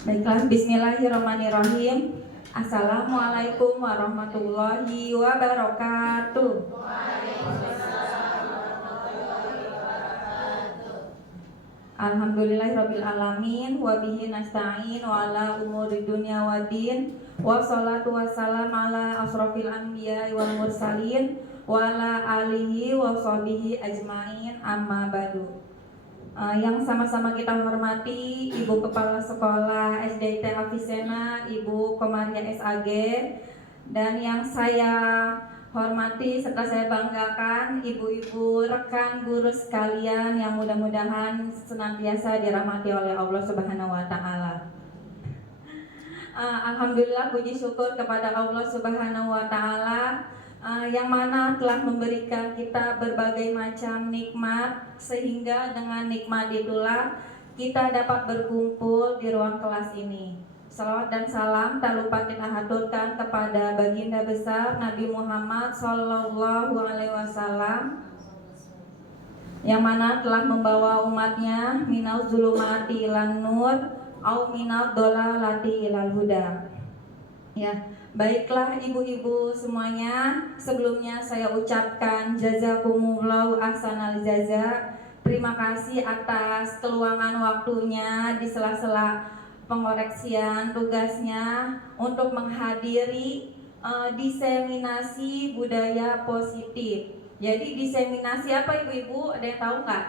Baiklah, bismillahirrahmanirrahim. Assalamualaikum warahmatullahi wabarakatuh. Alhamdulillahirabbil alamin wa bihi nasta'in wa ala umuri dunya waddin. Wassalatu wassalamu ala asrofil anbiya'i wal mursalin wa ala alihi wa sahbihi ajmain, amma ba'du. Yang sama-sama kita hormati Ibu Kepala Sekolah SDIT Hafizena, Ibu Komaria SAG, dan yang saya hormati serta saya banggakan ibu-ibu rekan guru sekalian yang mudah-mudahan senantiasa dirahmati oleh Allah Subhanahu wa taala. Alhamdulillah, puji syukur kepada Allah Subhanahu wa taala yang mana telah memberikan kita berbagai macam nikmat, sehingga dengan nikmat itulah kita dapat berkumpul di ruang kelas ini. Salawat dan salam tak lupa kita haturkan kepada baginda besar Nabi Muhammad Sallallahu Alaihi Wasallam, yang mana telah membawa umatnya minal zulumati ilan nur au minal dolalati ilal huda. Ya, baiklah ibu-ibu semuanya, sebelumnya saya ucapkan jazakumullahu ahsanal jaza. Terima kasih atas keluangan waktunya di sela-sela pengoreksian tugasnya untuk menghadiri diseminasi budaya positif. Jadi diseminasi apa ibu-ibu? Ada yang tahu nggak?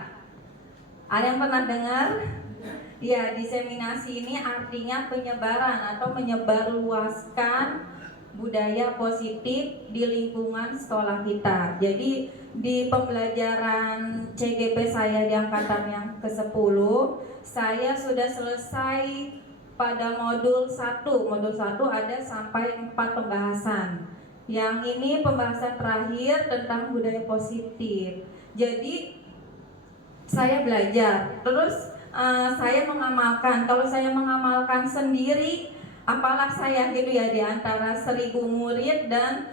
Ada yang pernah dengar? Ya, diseminasi ini artinya penyebaran atau menyebarluaskan budaya positif di lingkungan sekolah kita. Jadi di pembelajaran CGP saya di angkatan yang ke-10, saya sudah selesai pada modul 1. Modul 1 ada sampai 4 pembahasan. Yang ini pembahasan terakhir tentang budaya positif. Jadi saya belajar, terus saya mengamalkan. Kalau saya mengamalkan sendiri, apalah saya gitu ya, di antara 1000 murid dan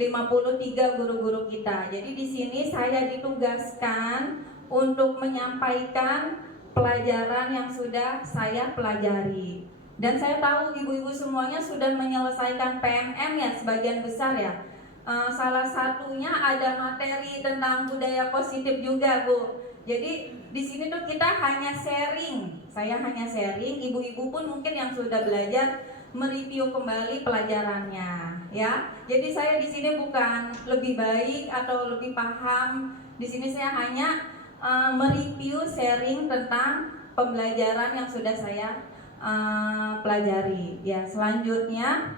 53 guru-guru kita. Jadi di sini saya ditugaskan untuk menyampaikan pelajaran yang sudah saya pelajari. Dan saya tahu ibu-ibu semuanya sudah menyelesaikan PMM ya, sebagian besar ya. Salah satunya ada materi tentang budaya positif juga, Bu. Jadi di sini tuh kita hanya sharing. Saya hanya sharing, ibu-ibu pun mungkin yang sudah belajar mereview kembali pelajarannya, ya. Jadi saya di sini bukan lebih baik atau lebih paham. Di sini saya hanya mereview, sharing tentang pembelajaran yang sudah saya pelajari. Ya, selanjutnya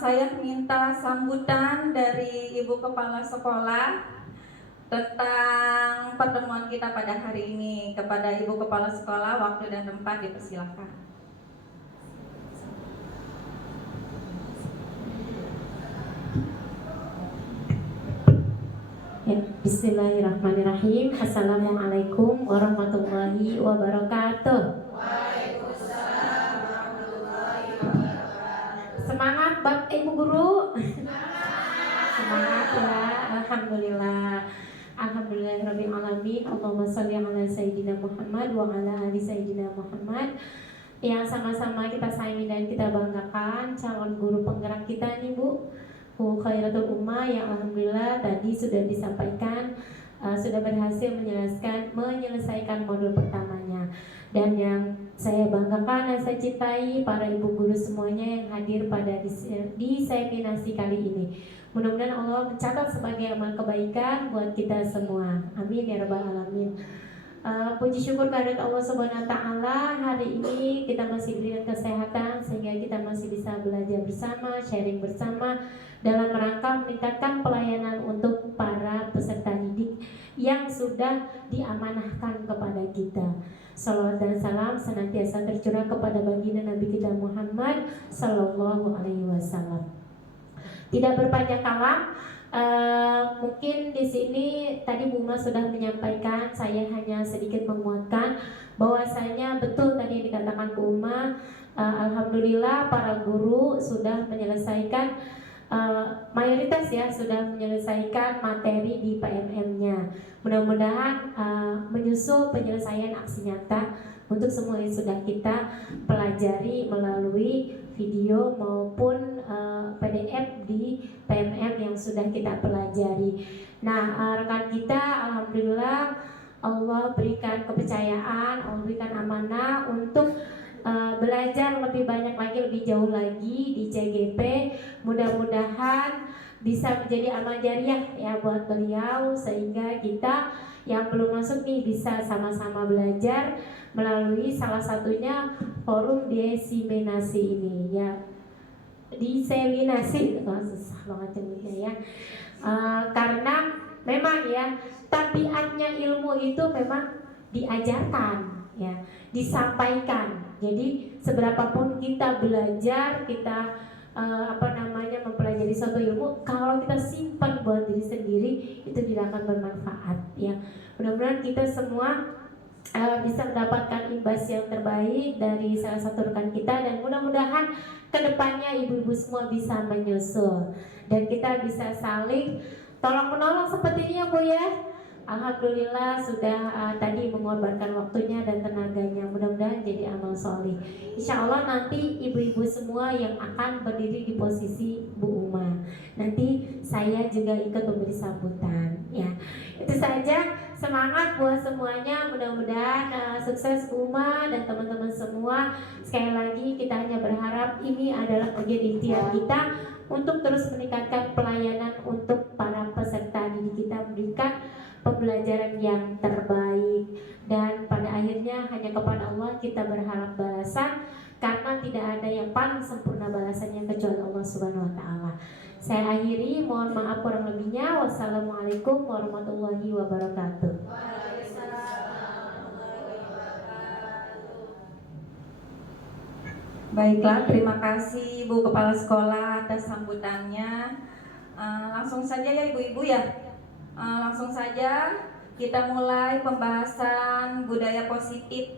saya minta sambutan dari Ibu Kepala Sekolah tentang pertemuan kita pada hari ini. Kepada Ibu Kepala Sekolah, waktu dan tempat dipersilakan. Ya, bismillahirrahmanirrahim. Assalamualaikum warahmatullahi wabarakatuh. Waalaikumsalam warahmatullahi wabarakatuh. Semangat Bapak Ibu Guru. Semangat ya. Alhamdulillah. Alhamdulillahirabbil alamin. Allahumma shalli ala sayyidina Muhammad wa ala ali sayyidina Muhammad. Yang sama-sama kita sayangi dan kita banggakan calon guru penggerak kita nih Bu, Khairatul Ummah, yang alhamdulillah tadi sudah disampaikan sudah berhasil menyelesaikan modul pertamanya. Dan yang saya banggakan dan saya cintai para ibu guru semuanya yang hadir pada diseminasi kali ini. Mudah-mudahan Allah mencatat sebagai amal kebaikan buat kita semua. Amin ya rabbal alamin. Puji syukur kehadirat Allah Subhanahu wa taala, hari ini kita masih diberikan kesehatan sehingga kita masih bisa belajar bersama, sharing bersama dalam rangka meningkatkan pelayanan untuk para peserta didik yang sudah diamanahkan kepada kita. Salawat dan salam senantiasa tercurah kepada baginda Nabi kita Muhammad Sallallahu Alaihi Wasallam. Tidak berpanjang kalam, mungkin di sini tadi Buma sudah menyampaikan, saya hanya sedikit menguatkan bahwasanya betul tadi yang dikatakan Bu Uma. Alhamdulillah para guru sudah menyelesaikan mayoritas ya, sudah menyelesaikan materi di PMM-nya. Mudah-mudahan menyusul penyelesaian aksi nyata untuk semua yang sudah kita pelajari melalui video maupun PDF di PMM yang sudah kita pelajari. Nah, rekan kita alhamdulillah Allah berikan kepercayaan, Allah berikan amanah untuk belajar lebih banyak lagi, lebih jauh lagi di CGP. Mudah-mudahan bisa menjadi amal jariah ya buat beliau, sehingga kita yang belum masuk nih bisa sama-sama belajar melalui salah satunya forum diseminasi ini ya. Diseminasi, susah banget nyebutnya ya. Karena memang ya tabiatnya ilmu itu memang diajarkan ya, disampaikan. Jadi seberapapun kita belajar, kita mempelajari suatu ilmu, kalau kita simpan buat diri sendiri itu tidak akan bermanfaat ya. Mudah-mudahan kita semua bisa mendapatkan imbas yang terbaik dari salah satu rekan kita, dan mudah-mudahan kedepannya ibu-ibu semua bisa menyusul dan kita bisa saling tolong menolong seperti ini ya Bu ya. Alhamdulillah sudah tadi mengorbankan waktunya dan tenaganya, mudah-mudahan jadi amal solih. Insya Allah nanti ibu-ibu semua yang akan berdiri di posisi Bu Uma, nanti saya juga ikut memberi sambutan ya. Itu saja, semangat buat semuanya, mudah-mudahan sukses Bu Uma dan teman-teman semua. Sekali lagi kita hanya berharap ini adalah bagian ikhtiar kita untuk terus meningkatkan pelayanan untuk para peserta didik kita, memberikan pembelajaran yang terbaik, dan pada akhirnya hanya kepada Allah kita berharap balasan, karena tidak ada yang paling sempurna balasannya kecuali Allah Subhanahu wa taala. Saya akhiri, mohon maaf kurang lebihnya. Wassalamualaikum warahmatullahi wabarakatuh. Baiklah, terima kasih Bu Kepala Sekolah atas sambutannya. Langsung saja ya ibu-ibu ya. Langsung saja kita mulai pembahasan budaya positif.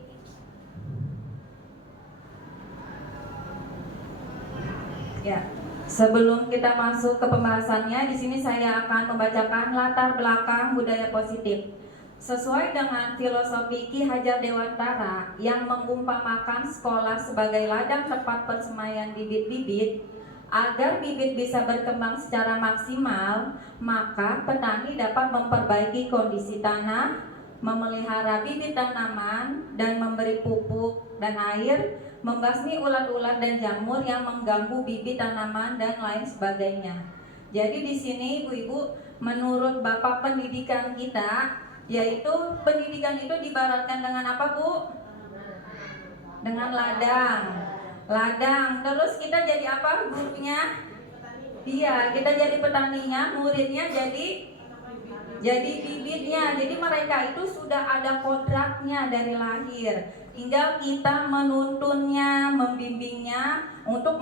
Ya, sebelum kita masuk ke pembahasannya, di sini saya akan membacakan latar belakang budaya positif. Sesuai dengan filosofi Ki Hajar Dewantara yang mengumpamakan sekolah sebagai ladang tempat persemaian bibit-bibit, agar bibit bisa berkembang secara maksimal, maka petani dapat memperbaiki kondisi tanah, memelihara bibit tanaman, dan memberi pupuk dan air, membasmi ulat-ulat dan jamur yang mengganggu bibit tanaman dan lain sebagainya. Jadi di sini ibu-ibu, menurut Bapak pendidikan kita, yaitu pendidikan itu diibaratkan dengan apa Bu? Dengan ladang. Terus kita jadi apa gurunya? Iya, kita jadi petaninya, muridnya jadi bibitnya. Jadi mereka itu sudah ada kodratnya dari lahir. Tinggal kita menuntunnya, membimbingnya untuk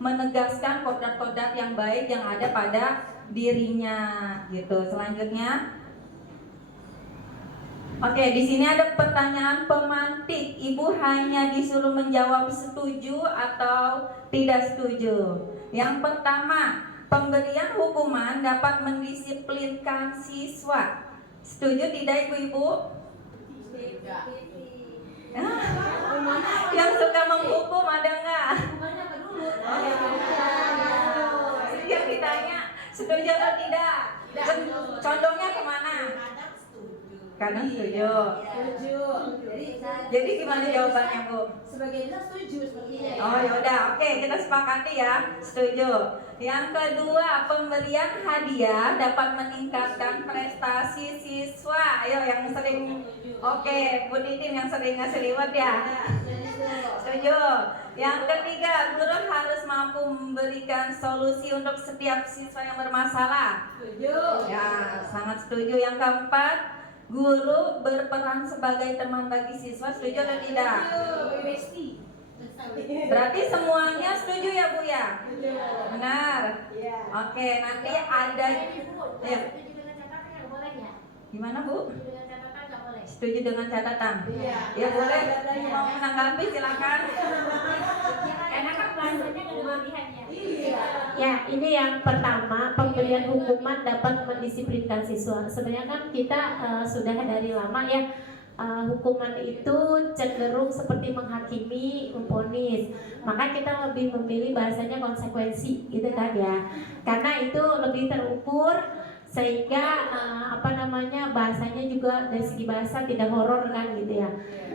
menegaskan kodrat-kodrat yang baik yang ada pada dirinya gitu. Selanjutnya, oke, di sini ada pertanyaan pemantik. Ibu hanya disuruh menjawab setuju atau tidak setuju. Yang pertama, pemberian hukuman dapat mendisiplinkan siswa. Setuju tidak ibu-ibu? Yang suka menghukum ada nggak? Yang ditanya setuju atau tidak? Condongnya kemana? Kadang setuju. Jadi gimana jawabannya Bu? Sebagian setuju sepertinya. Oh yaudah, oke, kita sepakati ya, setuju. Yang kedua, pemberian hadiah dapat meningkatkan prestasi siswa. Ayo yang sering, oke, Bu Titin yang sering ngasih reward ya. Setuju. Yang ketiga, guru harus mampu memberikan solusi untuk setiap siswa yang bermasalah. Setuju. Ya, sangat setuju. Yang keempat, guru berperan sebagai teman bagi siswa. Setuju atau tidak? Berarti semuanya setuju ya Bu ya? Benar. Oke, nanti ada ya. Gimana Bu? Setuju dengan catatan? Ya boleh. Mau menanggapi silakan. Karena kan bahasanya ada kelebihannya. Ya, ini yang pertama, pemberian hukuman dapat mendisiplinkan siswa. Sebenarnya kan kita sudah dari lama ya hukuman itu cenderung seperti menghakimi, memvonis. Maka kita lebih memilih bahasanya konsekuensi, gitu kan ya. Karena itu lebih terukur sehingga bahasanya juga dari segi bahasa tidak horor kan gitu ya.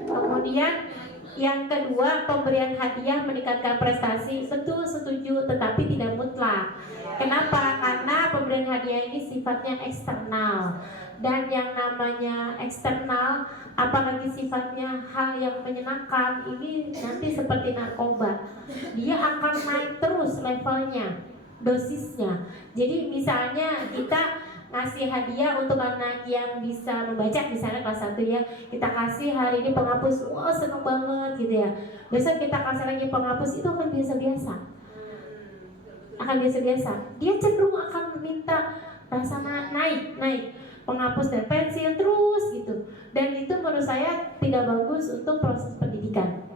Kemudian yang kedua, pemberian hadiah meningkatkan prestasi. Betul, setuju, tetapi tidak mutlak. Kenapa? Karena pemberian hadiah ini sifatnya eksternal. Dan yang namanya eksternal, apalagi sifatnya hal yang menyenangkan, ini nanti seperti narkoba. Dia akan naik terus levelnya, dosisnya. Jadi misalnya kita ngasih hadiah untuk anak yang bisa membaca, misalnya kelas 1 ya, kita kasih hari ini penghapus, wah seneng banget gitu ya. Besok kita kasih lagi penghapus, itu akan biasa-biasa, dia cenderung akan meminta rasa naik penghapus dan pensil terus gitu. Dan itu menurut saya tidak bagus untuk proses pendidikan,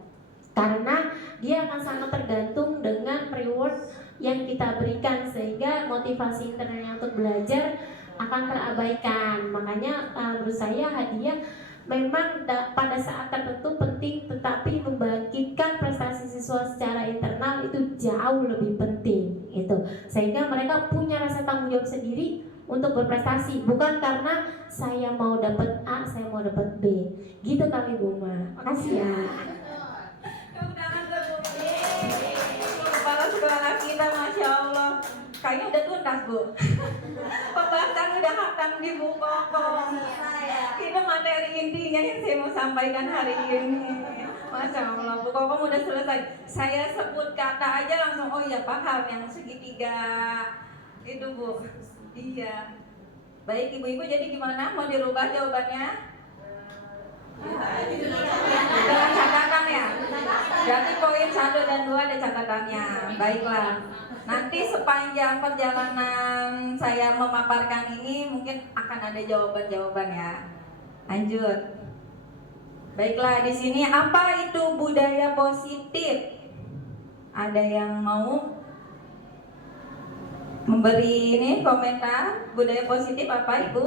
karena dia akan sangat tergantung dengan reward yang kita berikan, sehingga motivasi internalnya untuk belajar akan terabaikan. Makanya menurut saya hadiah memang pada saat tertentu penting, tetapi membangkitkan prestasi siswa secara internal itu jauh lebih penting itu, sehingga mereka punya rasa tanggung jawab sendiri untuk berprestasi, bukan karena saya mau dapat A, saya mau dapat B, gitu kali Bu Ma. Makasih ya. Kepala sekolah kita, Masya Allah, kayaknya udah tuntas Bu. Pembahasan udah akan dibukokong. Itu materi intinya yang saya mau sampaikan hari ini. Masya Allah, Bu Kokom udah selesai. Saya sebut kata aja langsung, oh iya paham, yang segitiga itu Bu. Iya. Baik ibu-ibu, jadi gimana? Mau dirubah jawabannya? Dengan catatan ya? Berarti poin 1 dan 2 ada catatannya. Baiklah. Nanti sepanjang perjalanan saya memaparkan ini mungkin akan ada jawaban-jawaban ya. Lanjut. Baiklah, di sini apa itu budaya positif? Ada yang mau memberi ini komentar? Budaya positif apa Ibu?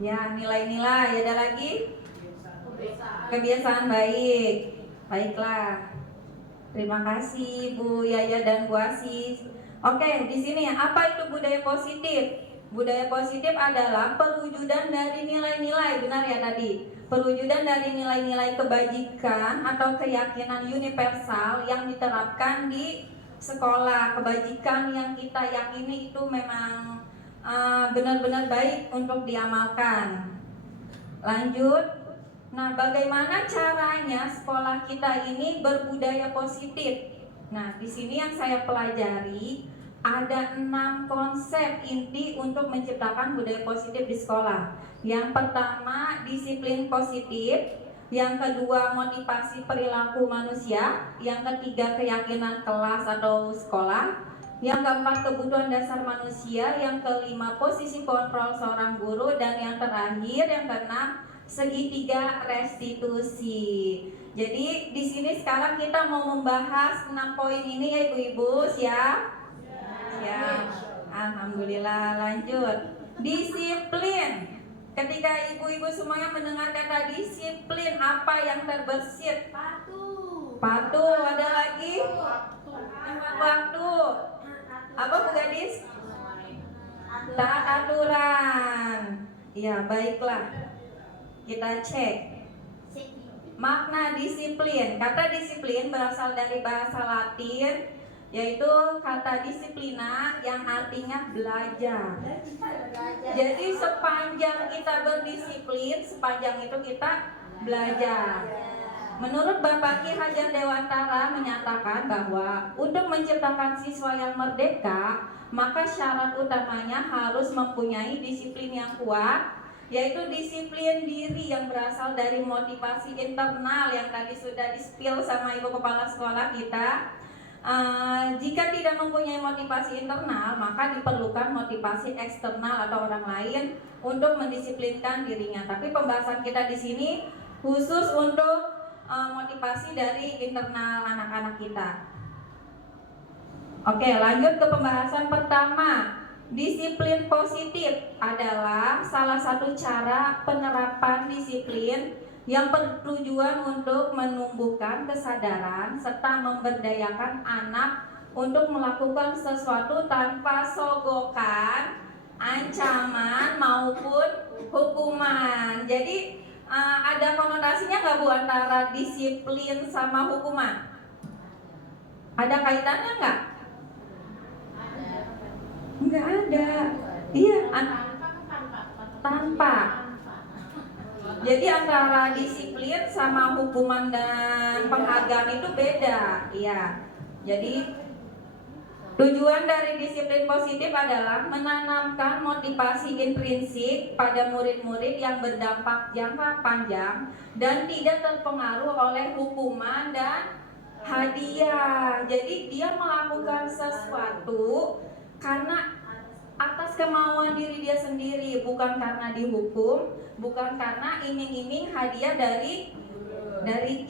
Ya, nilai-nilai. Ada lagi? Kebiasaan baik. Baiklah. Terima kasih Bu Yaya dan Bu Asis. Oke, di sini apa itu budaya positif? Budaya positif adalah perwujudan dari nilai-nilai, benar ya tadi? Perwujudan dari nilai-nilai kebajikan atau keyakinan universal yang diterapkan di sekolah. Kebajikan yang kita yakini itu memang benar-benar baik untuk diamalkan. Lanjut. Nah, bagaimana caranya sekolah kita ini berbudaya positif? Nah, di sini yang saya pelajari ada 6 konsep inti untuk menciptakan budaya positif di sekolah. Yang pertama, disiplin positif. Yang kedua, motivasi perilaku manusia. Yang ketiga, keyakinan kelas atau sekolah. Yang keempat, kebutuhan dasar manusia. Yang kelima, posisi kontrol seorang guru. Dan yang terakhir, yang keenam, segitiga restitusi. Jadi di sini sekarang kita mau membahas 6 poin ini ya ibu-ibu, siap? Siap. Alhamdulillah, lanjut. Disiplin. Ketika ibu-ibu semuanya mendengar kata disiplin, apa yang terbersit? Patuh. Ada lagi? Waktu. Apa Bu Gadis? Taat aturan. Ya, baiklah. Kita cek makna disiplin. Kata disiplin berasal dari bahasa Latin, yaitu kata disiplina yang artinya belajar. Jadi sepanjang kita berdisiplin, sepanjang itu kita belajar. Menurut Bapak Ki Hajar Dewantara menyatakan bahwa untuk menciptakan siswa yang merdeka, maka syarat utamanya harus mempunyai disiplin yang kuat, yaitu disiplin diri yang berasal dari motivasi internal yang tadi sudah di-spill sama Ibu Kepala Sekolah kita. Jika tidak mempunyai motivasi internal, maka diperlukan motivasi eksternal atau orang lain untuk mendisiplinkan dirinya. Tapi pembahasan kita di sini khusus untuk motivasi dari internal anak-anak kita. Oke, lanjut ke pembahasan pertama. Disiplin positif adalah salah satu cara penerapan disiplin yang bertujuan untuk menumbuhkan kesadaran serta memberdayakan anak untuk melakukan sesuatu tanpa sogokan, ancaman maupun hukuman. Jadi ada konotasinya nggak Bu antara disiplin sama hukuman? Ada kaitannya nggak? Nggak ada. Iya, tanpa. Jadi antara disiplin sama hukuman dan penghargaan itu beda. Iya. Jadi tujuan dari disiplin positif adalah menanamkan motivasi intrinsik pada murid-murid yang berdampak jangka panjang dan tidak terpengaruh oleh hukuman dan hadiah. Jadi dia melakukan sesuatu karena atas kemauan diri dia sendiri, bukan karena dihukum, bukan karena iming-iming hadiah dari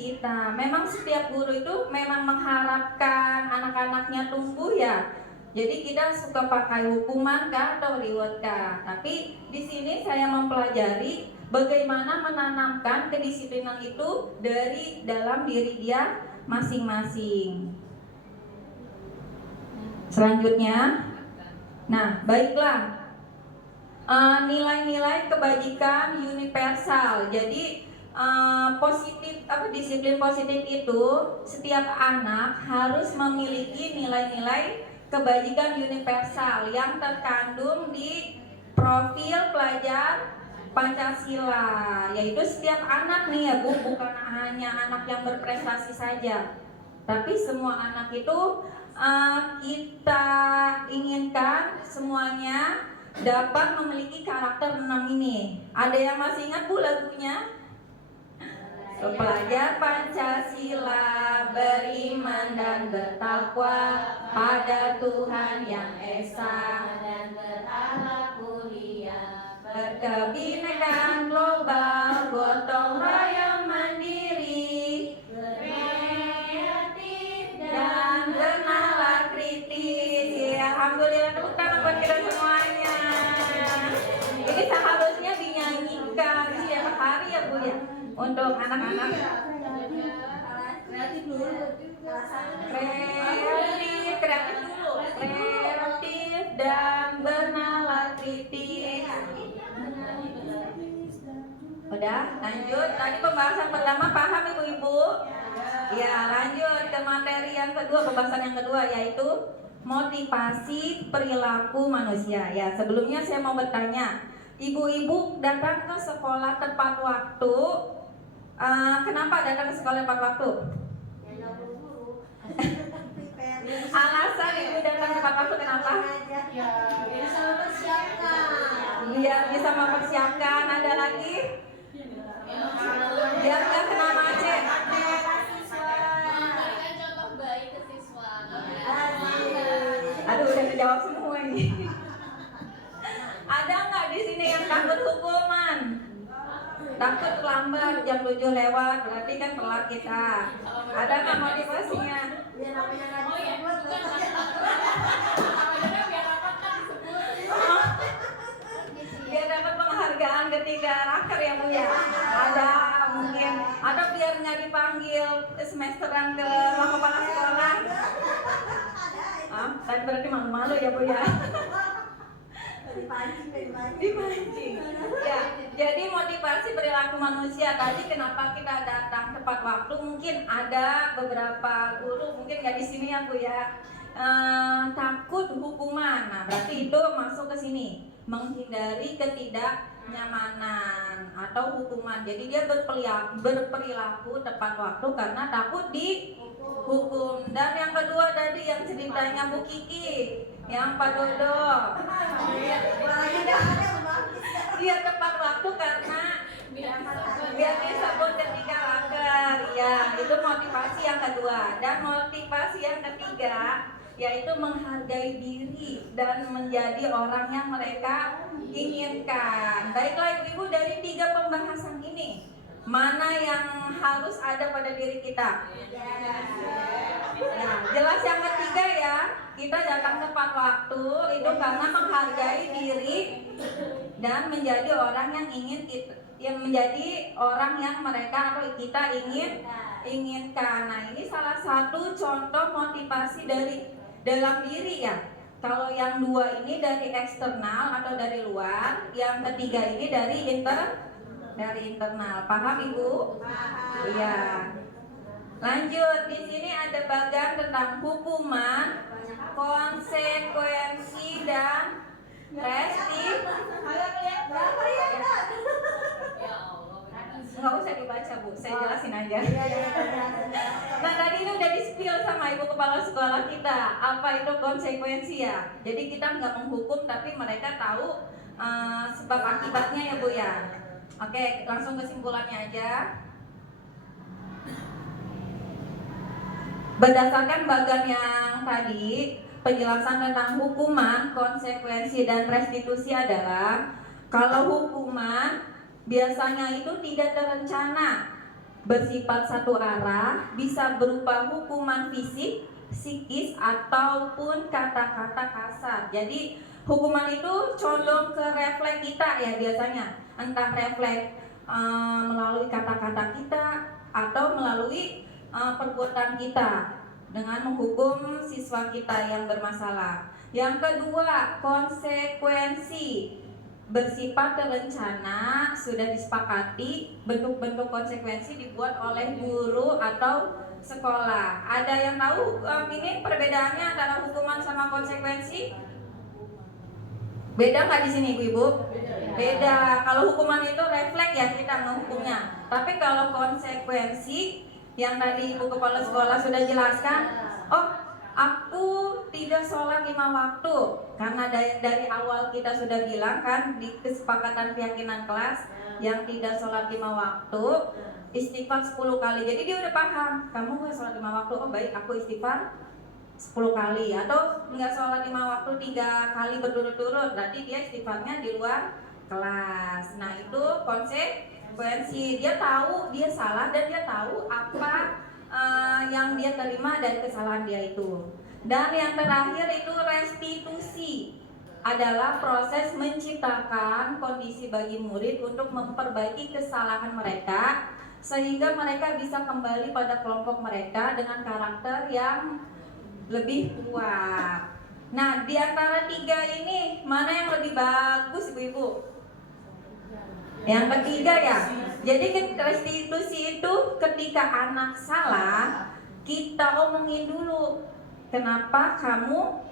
kita. Memang setiap guru itu memang mengharapkan anak-anaknya tumbuh ya. Jadi kita suka pakai hukuman kah atau reward kah. Tapi di sini saya mempelajari bagaimana menanamkan kedisiplinan itu dari dalam diri dia masing-masing. Selanjutnya, nah baiklah, nilai-nilai kebajikan universal. Jadi disiplin positif itu setiap anak harus memiliki nilai-nilai kebajikan universal yang terkandung di profil pelajar Pancasila, yaitu setiap anak nih ya Bu, bukan hanya anak yang berprestasi saja, tapi semua anak itu kita inginkan semuanya dapat memiliki karakter 6 ini. Ada yang masih ingat Bu lagunya? Pelajar Pancasila beriman dan bertakwa pada Tuhan yang Esa dan berakhlak mulia, berkebinekaan global, gotong royong mandiri, kreatif dan bernalar kritis. Ya, alhamdulillah, tepuk tangan buat kita semuanya. Ini seharusnya dinyanyikan setiap hari ya Bu ya, untuk anak-anak. Kreatif dulu. Kreatif dulu. Kreatif dan bernalar kritis. Udah, lanjut. Tadi pembahasan pertama paham Ibu-ibu? Ya, lanjut ke materi yang kedua, pembahasan yang kedua yaitu motivasi perilaku manusia. Ya, sebelumnya saya mau bertanya, ibu-ibu datang ke sekolah tepat waktu. Kenapa datang ke sekolah tepat waktu? Alasan ibu datang tepat waktu kenapa? Bisa mempersiapkan. Biar bisa mempersiapkan. Ada lagi? Biar nggak kena macet. Memberikan contoh baik ke siswa. Aduh, udah kejawab semua ini. Ada nggak di sini yang takut hukuman? Takut terlambat jam 7 lewat, berarti kan telat kita. Ada nggak motivasinya? Ya namanya nggak disebut. Biar dapat penghargaan ketika raker ya Bu ya. Ada mungkin, atau biar nggak dipanggil semesteran ke rumah kepala sekolah. Tadi berarti malu-malu ya Bu ya. Dipancing. Ya, jadi motivasi perilaku manusia tadi kenapa kita datang tepat waktu, mungkin ada beberapa guru mungkin nggak di sini ya Bu ya. Takut hukuman. Nah, berarti itu masuk ke sini, menghindari ketidaknyamanan atau hukuman. Jadi dia berperilaku tepat waktu karena takut dihukum. Dan yang kedua tadi yang ceritanya Bu Kiki, yang Pak Dodo, dia tepat waktu karena biar disebut ketika laker. Ya, itu motivasi yang kedua. Dan motivasi yang ketiga yaitu menghargai diri dan menjadi orang yang mereka inginkan. Baiklah Ibu-ibu, dari 3 pembahasan ini, mana yang harus ada pada diri kita? Ya, jelas yang ketiga ya, kita datang tepat waktu itu karena menghargai diri dan menjadi orang yang menjadi orang yang mereka atau kita inginkan. Nah, ini salah satu contoh motivasi dari dalam diri ya. Kalau yang dua ini dari eksternal atau dari luar, yang ketiga ini dari internal. Paham Ibu? Iya. Lanjut, di sini ada bagian tentang hukuman, konsekuensi dan nggak usah dibaca Bu, saya jelasin aja. Nah tadi ini udah di-spill sama Ibu Kepala Sekolah kita, apa itu konsekuensi ya. Jadi kita nggak menghukum tapi mereka tahu sebab akibatnya ya Bu ya. Oke, langsung kesimpulannya aja. Berdasarkan bagian yang tadi, penjelasan tentang hukuman, konsekuensi, dan restitusi adalah kalau hukuman biasanya itu tidak terencana, bersifat satu arah, bisa berupa hukuman fisik, psikis, ataupun kata-kata kasar. Jadi hukuman itu condong ke refleks kita ya biasanya, entah refleks melalui kata-kata kita atau melalui perbuatan kita dengan menghukum siswa kita yang bermasalah. Yang kedua, konsekuensi bersifat terencana, sudah disepakati, bentuk-bentuk konsekuensi dibuat oleh guru atau sekolah. Ada yang tahu ini perbedaannya antara hukuman sama konsekuensi? Beda nggak di sini Ibu? Beda. Kalau hukuman itu refleks ya kita menghukumnya. Tapi kalau konsekuensi yang tadi Ibu Kepala Sekolah sudah jelaskan, oh aku tidak sholat 5 waktu karena dari awal kita sudah bilang kan di kesepakatan keyakinan kelas yang tidak sholat 5 waktu istighfar 10 kali. Jadi dia udah paham, kamu nggak sholat 5 waktu, oh baik aku istighfar 10 kali. Atau nggak sholat 5 waktu 3 kali berturut-turut, berarti dia istighfarnya di luar kelas. Nah itu konsekuensi, dia tahu dia salah dan dia tahu apa yang dia terima dari kesalahan dia itu. Dan yang terakhir itu restitusi, adalah proses menciptakan kondisi bagi murid untuk memperbaiki kesalahan mereka sehingga mereka bisa kembali pada kelompok mereka dengan karakter yang lebih kuat. Nah, di antara tiga ini mana yang lebih bagus Ibu-ibu? Yang ketiga ya. Jadi restitusi itu ketika anak salah, kita omongin dulu. Kenapa kamu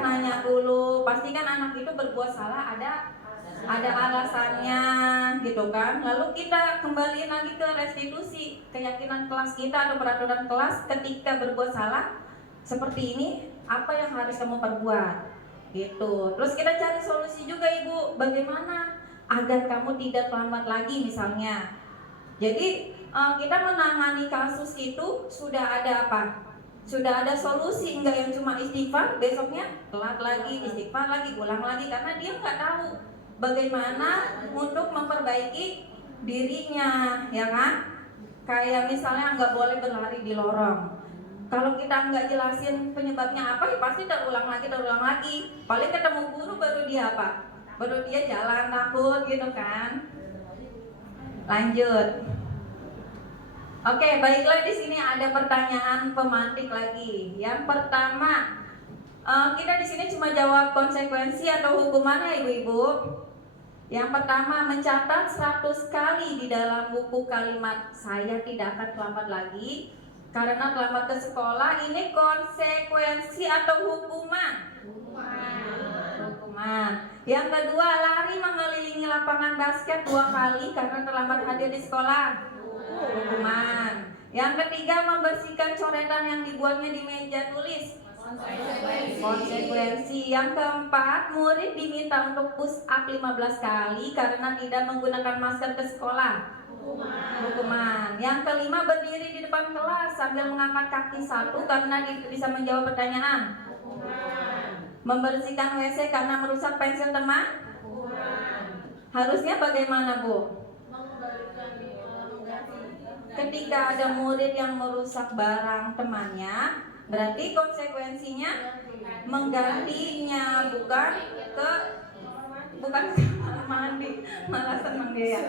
nanya dulu. Pasti kan anak itu berbuat salah ada alasannya gitu kan. Lalu kita kembali lagi ke restitusi, keyakinan kelas kita atau peraturan kelas ketika berbuat salah seperti ini, apa yang harus kamu perbuat gitu. Terus kita cari solusi juga Ibu, bagaimana agar kamu tidak terlambat lagi misalnya. Jadi kita menangani kasus itu sudah ada apa? Sudah ada solusi, enggak yang cuma istighfar, besoknya telat lagi, istighfar lagi, ulang lagi, karena dia nggak tahu bagaimana untuk memperbaiki dirinya, ya kan? Kayak misalnya nggak boleh berlari di lorong. Kalau kita nggak jelasin penyebabnya apa, ya pasti terulang lagi. Paling ketemu guru baru dia apa? Baru dia jalan takut gitu kan. Lanjut. Oke, baiklah, di sini ada pertanyaan pemantik lagi. Yang pertama, kita di sini cuma jawab konsekuensi atau hukumannya Ibu-ibu. Yang pertama, mencatat 100 kali di dalam buku kalimat saya tidak akan terlambat lagi karena terlambat ke sekolah. Ini konsekuensi atau hukuman? Hukuman. Yang kedua, lari mengelilingi lapangan basket 2 kali karena terlambat hadir di sekolah. Hukuman. Yang ketiga, membersihkan coretan yang dibuatnya di meja tulis. Konsekuensi. Yang keempat, murid diminta untuk push up 15 kali karena tidak menggunakan masker ke sekolah. Hukuman. Yang kelima, berdiri di depan kelas sambil mengangkat kaki 1 karena bisa menjawab pertanyaan. Membersihkan WC karena merusak pensil teman. Harusnya bagaimana Bu? ketika ada murid yang merusak barang temannya, berarti konsekuensinya menggantinya, bukan ke kamar mandi. Malah seneng dia ya.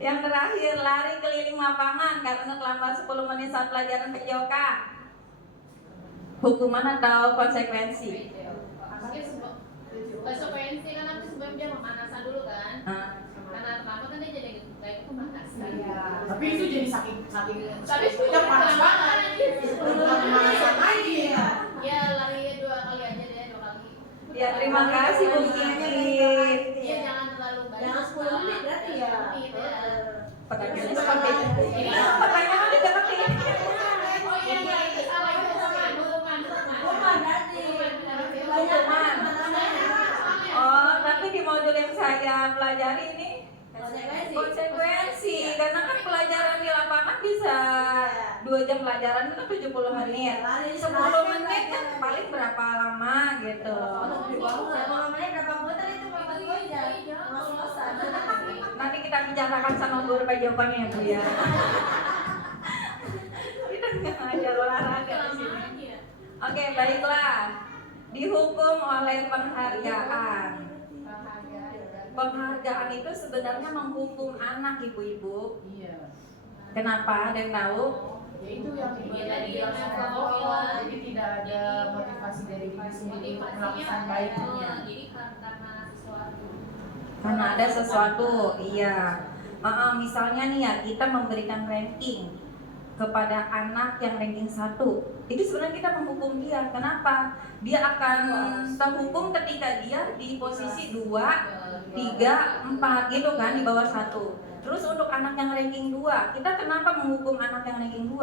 Yang terakhir, lari keliling lapangan karena terlambat 10 menit saat pelajaran PJOK. Hukuman atau konsekuensi? Konsekuensi kan nanti sebelum dia pemanasan dulu kan. Karena lama kan dia jadi kayak pemanasan. Tapi itu jadi saking Tapi udah panas banget. Udah pemanasan lagi ya. Ya lari 2 kali aja deh, 2 kali. Ya, terima kasih Bu Kiki. Iya, jangan terlalu banyak. Jangan 10 menit berarti ya. Pertanyaannya seperti ini. Pertanyaan seperti ini. Oh iya, itu salah, itu hukuman. Bukan berarti. Hukuman. Oh, tapi di modul yang saya pelajari ini konsekuensi. Karena kan pelajaran di lapangan bisa 2 jam pelajaran itu kan 70 menit. 10 menit kan paling berapa lama gitu. 10 menit berapa muter itu Bapak Bu ya? Ngos-ngosan. Nanti kita bicarakan sama guru PJOK-nya ya Bu ya. Kita nggak ngajar olahraga di sini. Oke, baiklah. Dihukum oleh penghargaan. Penghargaan itu sebenarnya menghukum anak ibu-ibu. Iya. Kenapa? Ada yang tahu? Ya itu yang Iya, tadi yang yang bilang. jadi tidak ada motivasi dari diri sendiri untuk melakukan baiknya. Jadi karena sesuatu. Karena ada sesuatu, iya. Misalnya nih ya, kita memberikan ranking kepada anak yang ranking 1. Itu sebenarnya kita menghukum dia. Kenapa? Dia akan terhukum ketika dia di posisi 2, 3, 4 gitu kan, di bawah 1. Terus untuk anak yang ranking 2, kita kenapa menghukum anak yang ranking 2?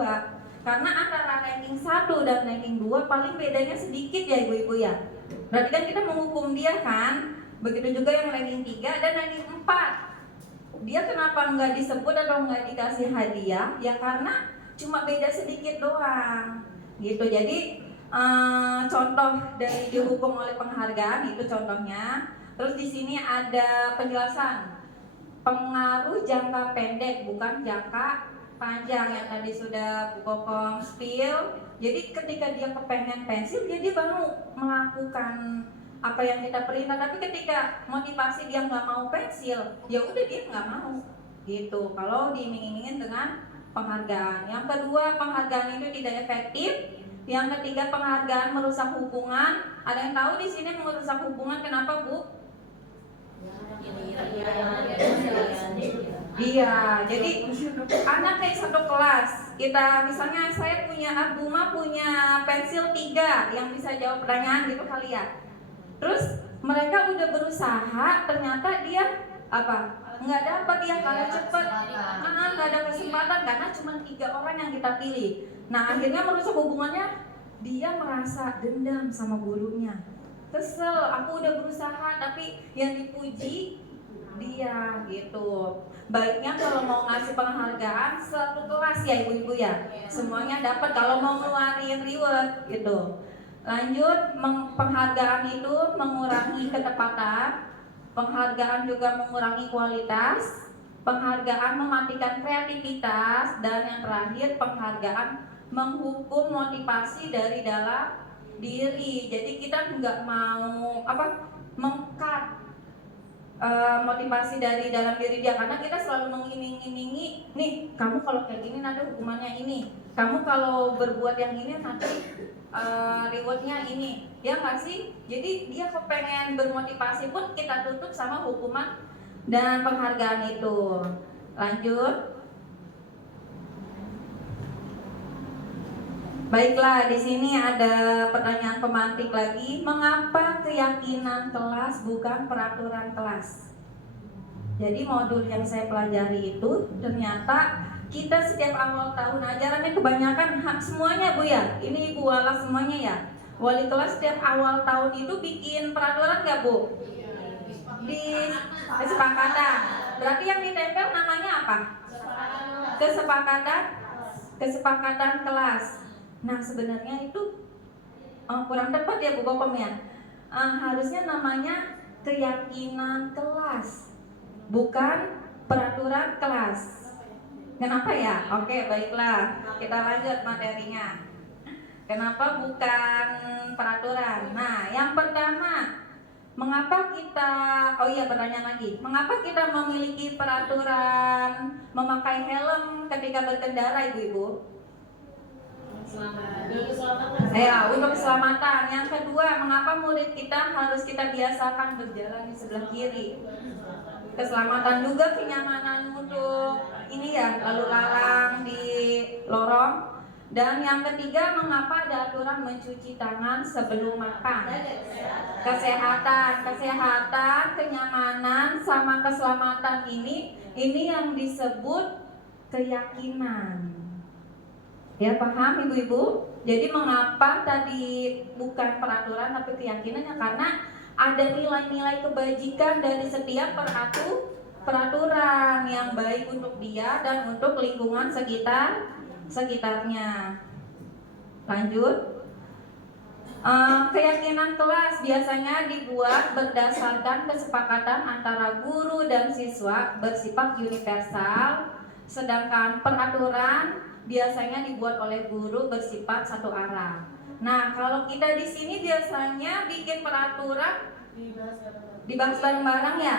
Karena antara ranking 1 dan ranking 2 paling bedanya sedikit ya ibu-ibu ya. Berarti kan kita menghukum dia kan. Begitu juga yang ranking 3 dan ranking 4. Dia kenapa nggak disebut atau nggak dikasih hadiah? Ya karena cuma beda sedikit doang gitu. Jadi contoh dari dihukum oleh penghargaan itu contohnya. Terus di sini ada penjelasan pengaruh jangka pendek bukan jangka panjang yang tadi sudah Bu Kokom spill. Jadi ketika dia kepengen pensil dia baru melakukan apa yang kita perintah, tapi ketika motivasi dia nggak mau pensil ya udah dia nggak mau gitu kalau diiming-imingin dengan penghargaan. Yang kedua, penghargaan itu tidak efektif. Yang ketiga, penghargaan merusak hubungan. Ada yang tahu di sini merusak hubungan kenapa Bu? Iya, jadi anak kayak satu kelas. Kita misalnya saya punya Buma punya pensil 3 yang bisa jawab pertanyaan gitu kali ya. Terus mereka udah berusaha, ternyata dia apa? Nggak dapat dia karena cepet, nggak ada kesempatan karena cuma 3 orang yang kita pilih. Nah akhirnya merusak hubungannya, dia merasa dendam sama gurunya, kesel. Aku udah berusaha tapi yang dipuji dia gitu. Baiknya kalau mau ngasih penghargaan satu kelas ya ibu-ibu ya, semuanya dapat kalau mau ngeluarin reward gitu. Lanjut, penghargaan itu mengurangi ketepatan, penghargaan juga mengurangi kualitas, penghargaan mematikan kreativitas, dan yang terakhir penghargaan menghukum motivasi dari dalam diri. Jadi kita nggak mau mengkat motivasi dari dalam diri dia, karena kita selalu mengiming-imingi, nih kamu kalau kayak gini nanti hukumannya ini, kamu kalau berbuat yang ini nanti rewardnya ini, ya nggak sih? Jadi dia kepengen bermotivasi pun kita tutup sama hukuman dan penghargaan itu. Lanjut. Baiklah, di sini ada pertanyaan pemantik lagi. Mengapa keyakinan kelas bukan peraturan kelas? Jadi modul yang saya pelajari itu ternyata kita setiap awal tahun ajarannya kebanyakan semuanya Bu ya. Ini Ibu wala semuanya ya. Wali kelas setiap awal tahun itu bikin peraturan nggak Bu? Di kesepakatan. Berarti yang ditempel namanya apa? Kesepakatan kelas. Nah sebenarnya itu kurang tepat ya Bu Kokom ya. Harusnya namanya keyakinan kelas. bukan peraturan kelas. Kenapa ya? Oke, baiklah. Kita lanjut materinya. Kenapa bukan peraturan? Nah, yang pertama, mengapa kita, pertanyaan lagi. Mengapa kita memiliki peraturan memakai helm ketika berkendara, Ibu-ibu? Ya, untuk keselamatan. Yang kedua, mengapa murid kita harus kita biasakan berjalan di sebelah kiri? Keselamatan juga, kenyamanan untuk ini ya, lalu lalang di lorong. Dan yang ketiga, mengapa ada aturan mencuci tangan sebelum makan? Kesehatan, kenyamanan, sama keselamatan ini yang disebut keyakinan. Ya, paham Ibu-ibu? Jadi mengapa tadi bukan peraturan tapi keyakinannya? Karena ada nilai-nilai kebajikan dari setiap peraturan yang baik untuk dia dan untuk lingkungan sekitarnya. Lanjut. Keyakinan kelas biasanya dibuat berdasarkan kesepakatan antara guru dan siswa bersifat universal, sedangkan peraturan biasanya dibuat oleh guru bersifat satu arah. Nah, kalau kita di sini biasanya bikin peraturan dibahas bareng-bareng ya,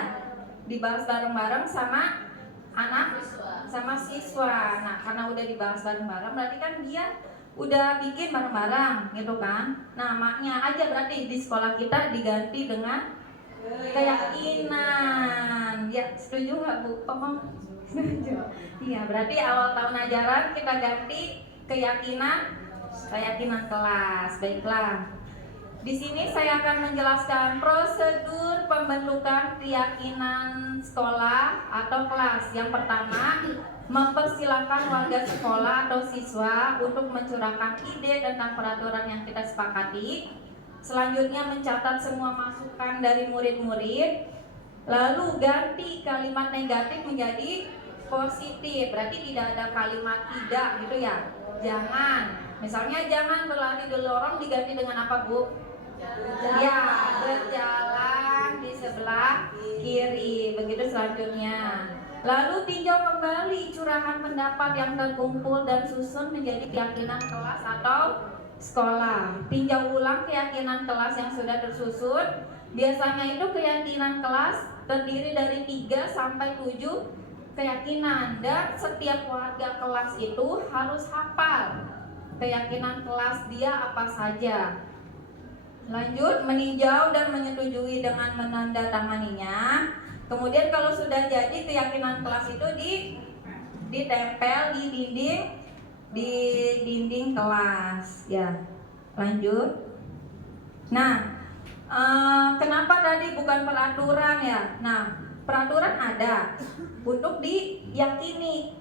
dibahas bareng-bareng sama anak, sama siswa. Nah, karena udah dibahas bareng-bareng, berarti kan dia udah bikin bareng-bareng, gitu kan? Nah, maknya aja berarti di sekolah kita diganti dengan keyakinan. Ya, setuju nggak Bu? Iya, berarti awal tahun ajaran kita ganti keyakinan kelas. Baiklah. Di sini saya akan menjelaskan prosedur pembentukan keyakinan sekolah atau kelas. Yang pertama, mempersilahkan warga sekolah atau siswa untuk mencurahkan ide tentang peraturan yang kita sepakati. Selanjutnya, mencatat semua masukan dari murid-murid. Lalu ganti kalimat negatif menjadi positif. Berarti tidak ada kalimat tidak gitu ya. Jangan. Misalnya jangan berlari di lorong diganti dengan apa, Bu? Ya, berjalan di sebelah kiri. Begitu selanjutnya. Lalu tinjau kembali curahan pendapat yang terkumpul dan susun menjadi keyakinan kelas atau sekolah. Tinjau ulang keyakinan kelas yang sudah tersusun. Biasanya itu keyakinan kelas terdiri dari 3 sampai 7 keyakinan, dan setiap warga kelas itu harus hafal keyakinan kelas dia apa saja. Lanjut, meninjau dan menyetujui dengan menandatanganinya. Kemudian kalau sudah jadi keyakinan kelas itu ditempel di dinding kelas ya. Lanjut. Nah, kenapa tadi bukan peraturan ya? Nah, peraturan ada untuk diyakini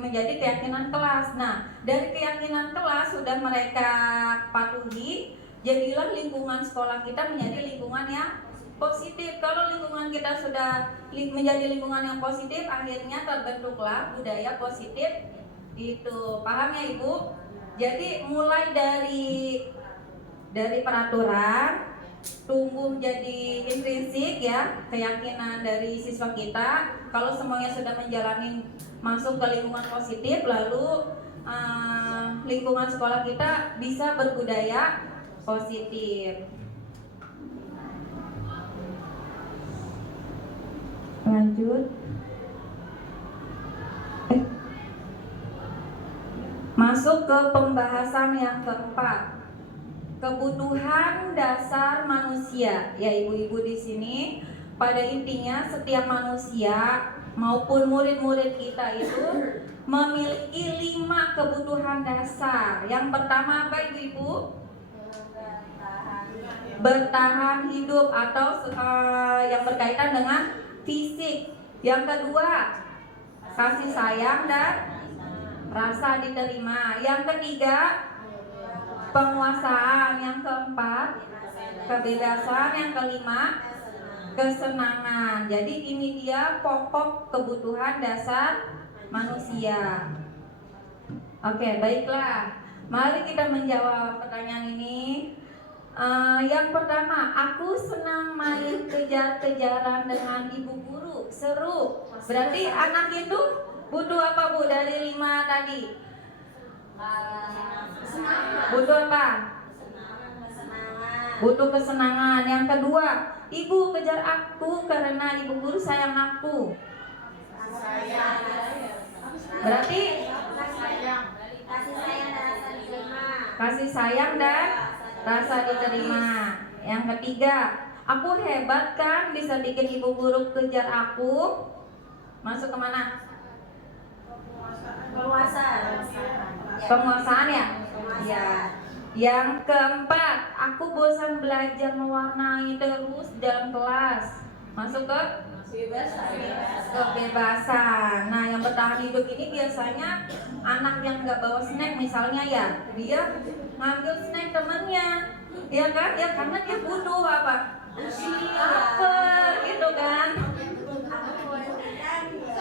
menjadi keyakinan kelas. Nah, dari keyakinan kelas sudah mereka patuhi, jadilah lingkungan sekolah kita menjadi lingkungan yang positif. Kalau lingkungan kita sudah menjadi lingkungan yang positif, akhirnya terbentuklah budaya positif. Itu paham ya Ibu? Jadi mulai dari peraturan tumbuh jadi intrinsik ya, keyakinan dari siswa kita. Kalau semuanya sudah menjalani masuk ke lingkungan positif, lalu lingkungan sekolah kita bisa berbudaya positif. Lanjut. Masuk ke pembahasan yang keempat. Kebutuhan dasar manusia, ya ibu-ibu di sini. Pada intinya setiap manusia maupun murid-murid kita itu memiliki 5 kebutuhan dasar. Yang pertama apa ibu-ibu? Bertahan hidup atau yang berkaitan dengan fisik. Yang kedua, kasih sayang dan rasa diterima. Yang ketiga, penguasaan. Yang keempat, kebebasan. Yang kelima, kesenangan. Jadi ini dia pokok kebutuhan dasar manusia. Oke, baiklah. Mari kita menjawab pertanyaan ini. Yang pertama, aku senang main kejar-kejaran dengan ibu guru. seru. Berarti anak itu butuh apa Bu dari 5 tadi? Butuh apa? Butuh kesenangan. Yang kedua, ibu kejar aku karena ibu guru sayang aku. Berarti kasih sayang dan rasa diterima. Yang ketiga, aku hebat kan bisa bikin ibu guru kejar aku. Masuk kemana? Penguasaan ya? Ya. Yang keempat, aku bosan belajar mewarnai terus dalam kelas. Masuk ke kebebasan. Nah, yang bertahan hidup ini biasanya anak yang nggak bawa snack misalnya ya, dia ngambil snack temennya, ya kan? Ya karena dia butuh apa? Lapar gitu kan?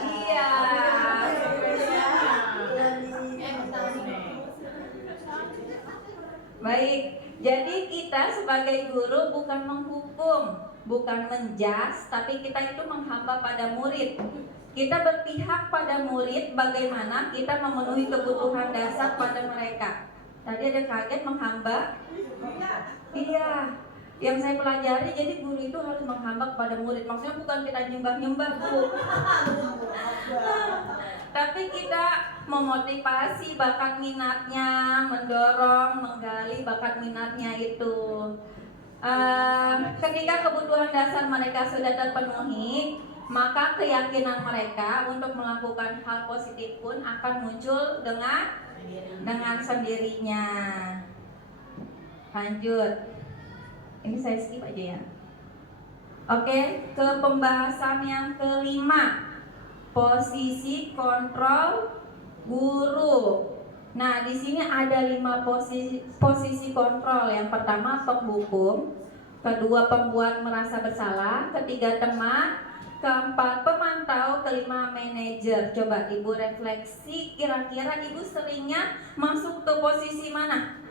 Iya. Baik, jadi kita sebagai guru bukan menghukum, bukan menjas, tapi kita itu menghamba pada murid. Kita berpihak pada murid bagaimana kita memenuhi kebutuhan dasar pada mereka. Tadi ada kaget menghamba? Iya. Yang saya pelajari, jadi guru itu harus menghamba kepada murid. Maksudnya bukan kita nyembah-nyembah, Bu. Tapi kita memotivasi bakat minatnya, mendorong, menggali bakat minatnya itu. Ketika kebutuhan dasar mereka sudah terpenuhi, maka keyakinan mereka untuk melakukan hal positif pun akan muncul dengan sendirinya. Lanjut. Ini saya skip aja ya. Oke, ke pembahasan yang kelima. Posisi kontrol guru. Nah, di sini ada 5 posisi kontrol. Yang pertama penghukum, kedua pembuat merasa bersalah, ketiga teman, keempat pemantau, kelima manajer. Coba Ibu refleksi, kira-kira Ibu seringnya masuk ke posisi mana?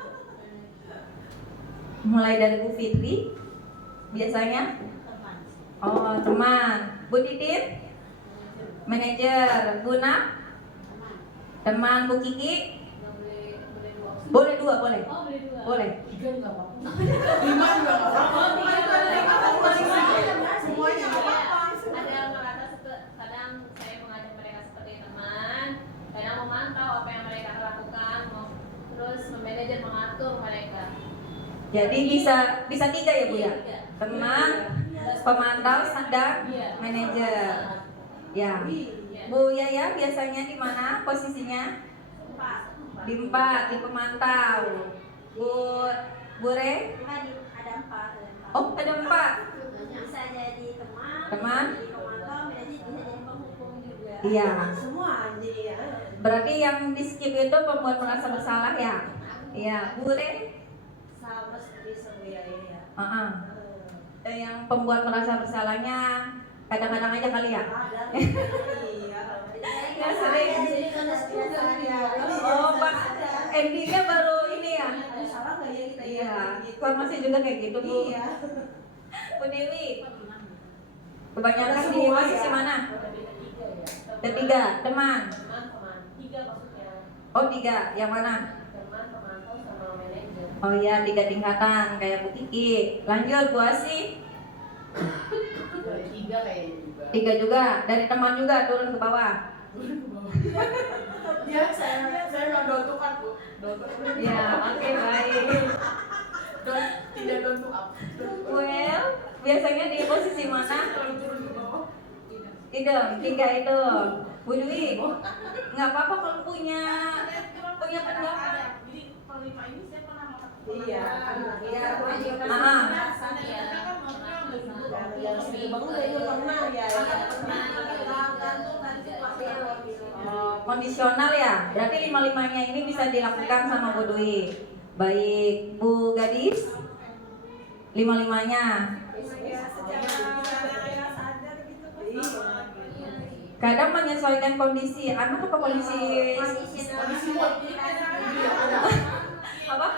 Mulai dari Bu Fitri, biasanya? Oh, teman. Bu Titin? Manajer. Bu Nak? Teman. Bu Kiki? Boleh 2, boleh. Boleh. 3 juga apa-apa. 5 juga apa-apa. Semuanya apa-apa. Ada yang merasa kadang saya mengajak mereka seperti teman, kadang memantau apa yang mereka lakukan, terus memanajer, mengatur mereka. Jadi bisa 3 ya Bu ya? Teman, pemantau, dan manajer. Ya. Bu Yaya biasanya di mana posisinya? Di 4, di pemantau. Bu Re? Ada 4. Oh, ada 4. Bisa jadi teman, Teman? jadi pemantau, bisa jadi penghukum juga. Iya. Semua jadi ya. Berarti yang di skip itu pembuat merasa bersalah ya? Iya. Bu Re? Sama seperti saya ya. Yang pembuat merasa bersalahnya kadang-kadang aja kali ya? Ya sering. Oh, pas endingnya baru ini ya? Salah nggak ya kita? Iya. Formasi juga kayak gitu Bu. Iya. Bu Dewi, kebanyakan di posisi mana? Ketiga, teman. 3 maksudnya. Oh 3, yang mana? Teman, pemantau, sama manajer. Oh iya, 3 tingkatan kayak Bu Kiki. Lanjut Bu Asi. 3 kayaknya juga. 3 juga, dari teman juga turun ke bawah. Ya, saya nggak dontukan Bu. Ya, oke baik. Tidak dontuk up. Well, biasanya di posisi mana? Kalau turun ke bawah. Itu, 3 itu. Bu Dwi, nggak apa-apa kalau punya pendapat. Jadi kelima ini saya pernah makan. Iya. Iya. Kondisional ya, berarti 5-5-nya ini bisa dilakukan sama Bu Dwi. Baik, Bu Gadis, 5-5-nya. Kadang menyesuaikan kondisi anak apa kondisi apa?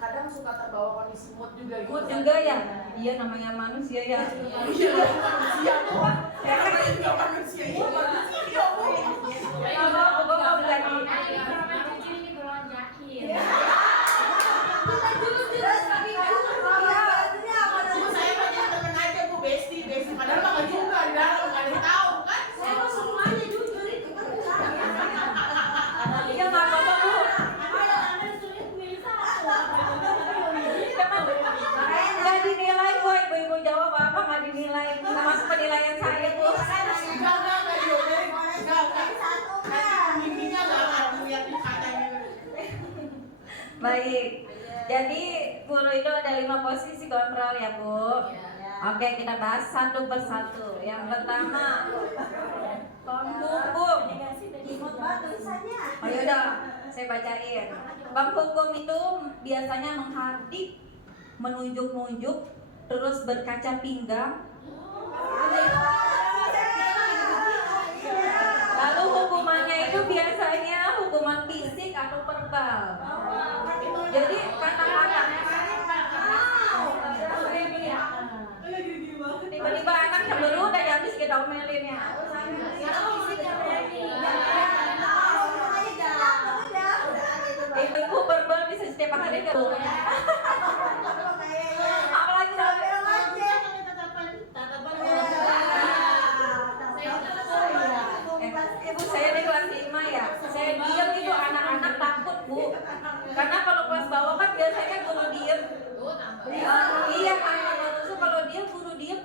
kadang suka terbawa kondisi mood juga gitu. Mood juga ya? Iya, namanya manusia ya. Manusia kok. Namanya juga manusia. Iya, manusia. Kalau lagi Terus kami bajunya apa Bu, saya banyak temen aja Bu, besti. Padahal mah nggak juga, di dalam nggak ada yang tahu kan. Saya mau semuanya jujur itu kan. ya nggak apa-apa Bu. Nggak dinilai kok, ibu-ibu jawab apa nggak dinilai, nggak masuk penilaian saya Bu. Enggak diomelin. Enggak. Satu kan. Mimpinya nggak akan lihat katanya. Baik, jadi guru itu ada 5 posisi kontrol ya Bu. Oke, kita bahas satu persatu. Yang pertama, penghukum. Imut banget tulisannya. Oh yaudah, saya bacain. Penghukum itu biasanya menghadik, menunjuk-nunjuk, terus berkaca pinggang. Lalu hukumannya itu biasanya hukuman fisik atau verbal. Jadi kata-kata tiba-tiba anak cemberut udah habis kita omelin ya. Ibu verbal bisa setiap hari ke apalagi ibu saya di kelas 5 ya. Saya diam itu anak-anak takut Bu. Karena kalau kelas bawah kan biasanya guru diem. Iya anak itu kalau dia guru diem,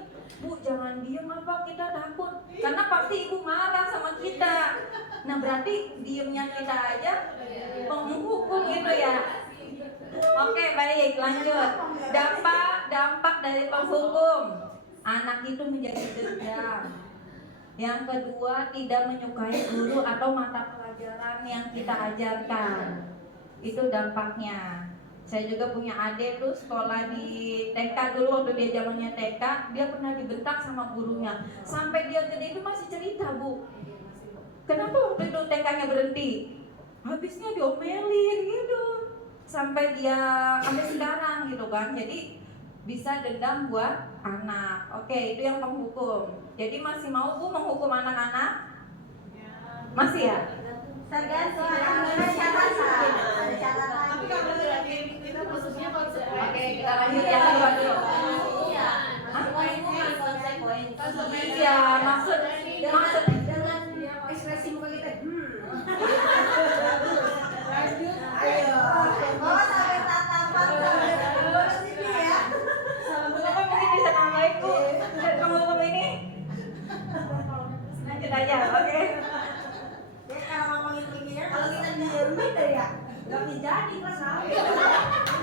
Bu jangan diem apa kita takut. Karena pasti ibu marah sama kita. Nah berarti diemnya kita aja penghukum gitu ya. Oke baik lanjut. Dampak dari penghukum, anak itu menjadi dendam. Yang kedua, tidak menyukai guru atau mata pelajaran yang kita ajarkan. Itu dampaknya. Saya juga punya adik tuh sekolah di TK dulu, waktu dia zamannya TK, dia pernah dibentak sama gurunya. Sampai dia gede itu masih cerita Bu. Kenapa waktu itu TK-nya berhenti? Habisnya diomelin gitu. Sampai dia sampai sekarang gitu kan. Jadi bisa dendam buat anak. Oke, itu yang penghukum. Jadi masih mau Bu menghukum anak-anak? Masih ya? Tergantung ada catatan. Ada catatan. Tapi kalau kita maksudnya konsep. Oke, kita lanjut yang kedua dulu. Iya, maksud Dengan ekspresi muka kita. Lanjut. Ayo. Oh sampai tatapan sampai sini ya. Bapak mungkin bisa nambahin Bu penghukum ini? Lanjut aja, oke. Ya kalau ngomongin begini, kalau kita diemin deh ya, nggak bisa jadi kelas apa.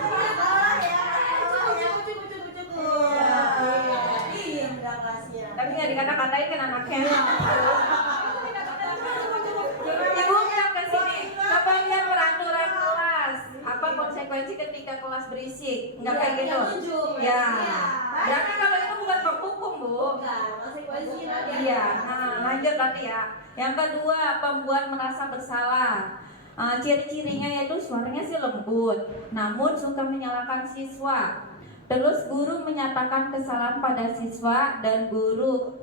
Salah ya. Cukup. Diem dah kelasnya. Tapi nggak dikata-katain kan anaknya. Ibu yang ke sini, coba lihat peraturan kelas. Apa konsekuensi ketika kelas berisik? Nggak kayak gitu. Ya. Berarti kalau itu bukan penghukum Bu. Konsekuensinya Iya. Nah, lanjut tadi ya. Yang kedua, pembuat merasa bersalah. Ciri-cirinya yaitu suaranya sih lembut, namun suka menyalahkan siswa. Terus guru menyatakan kesalahan pada siswa dan guru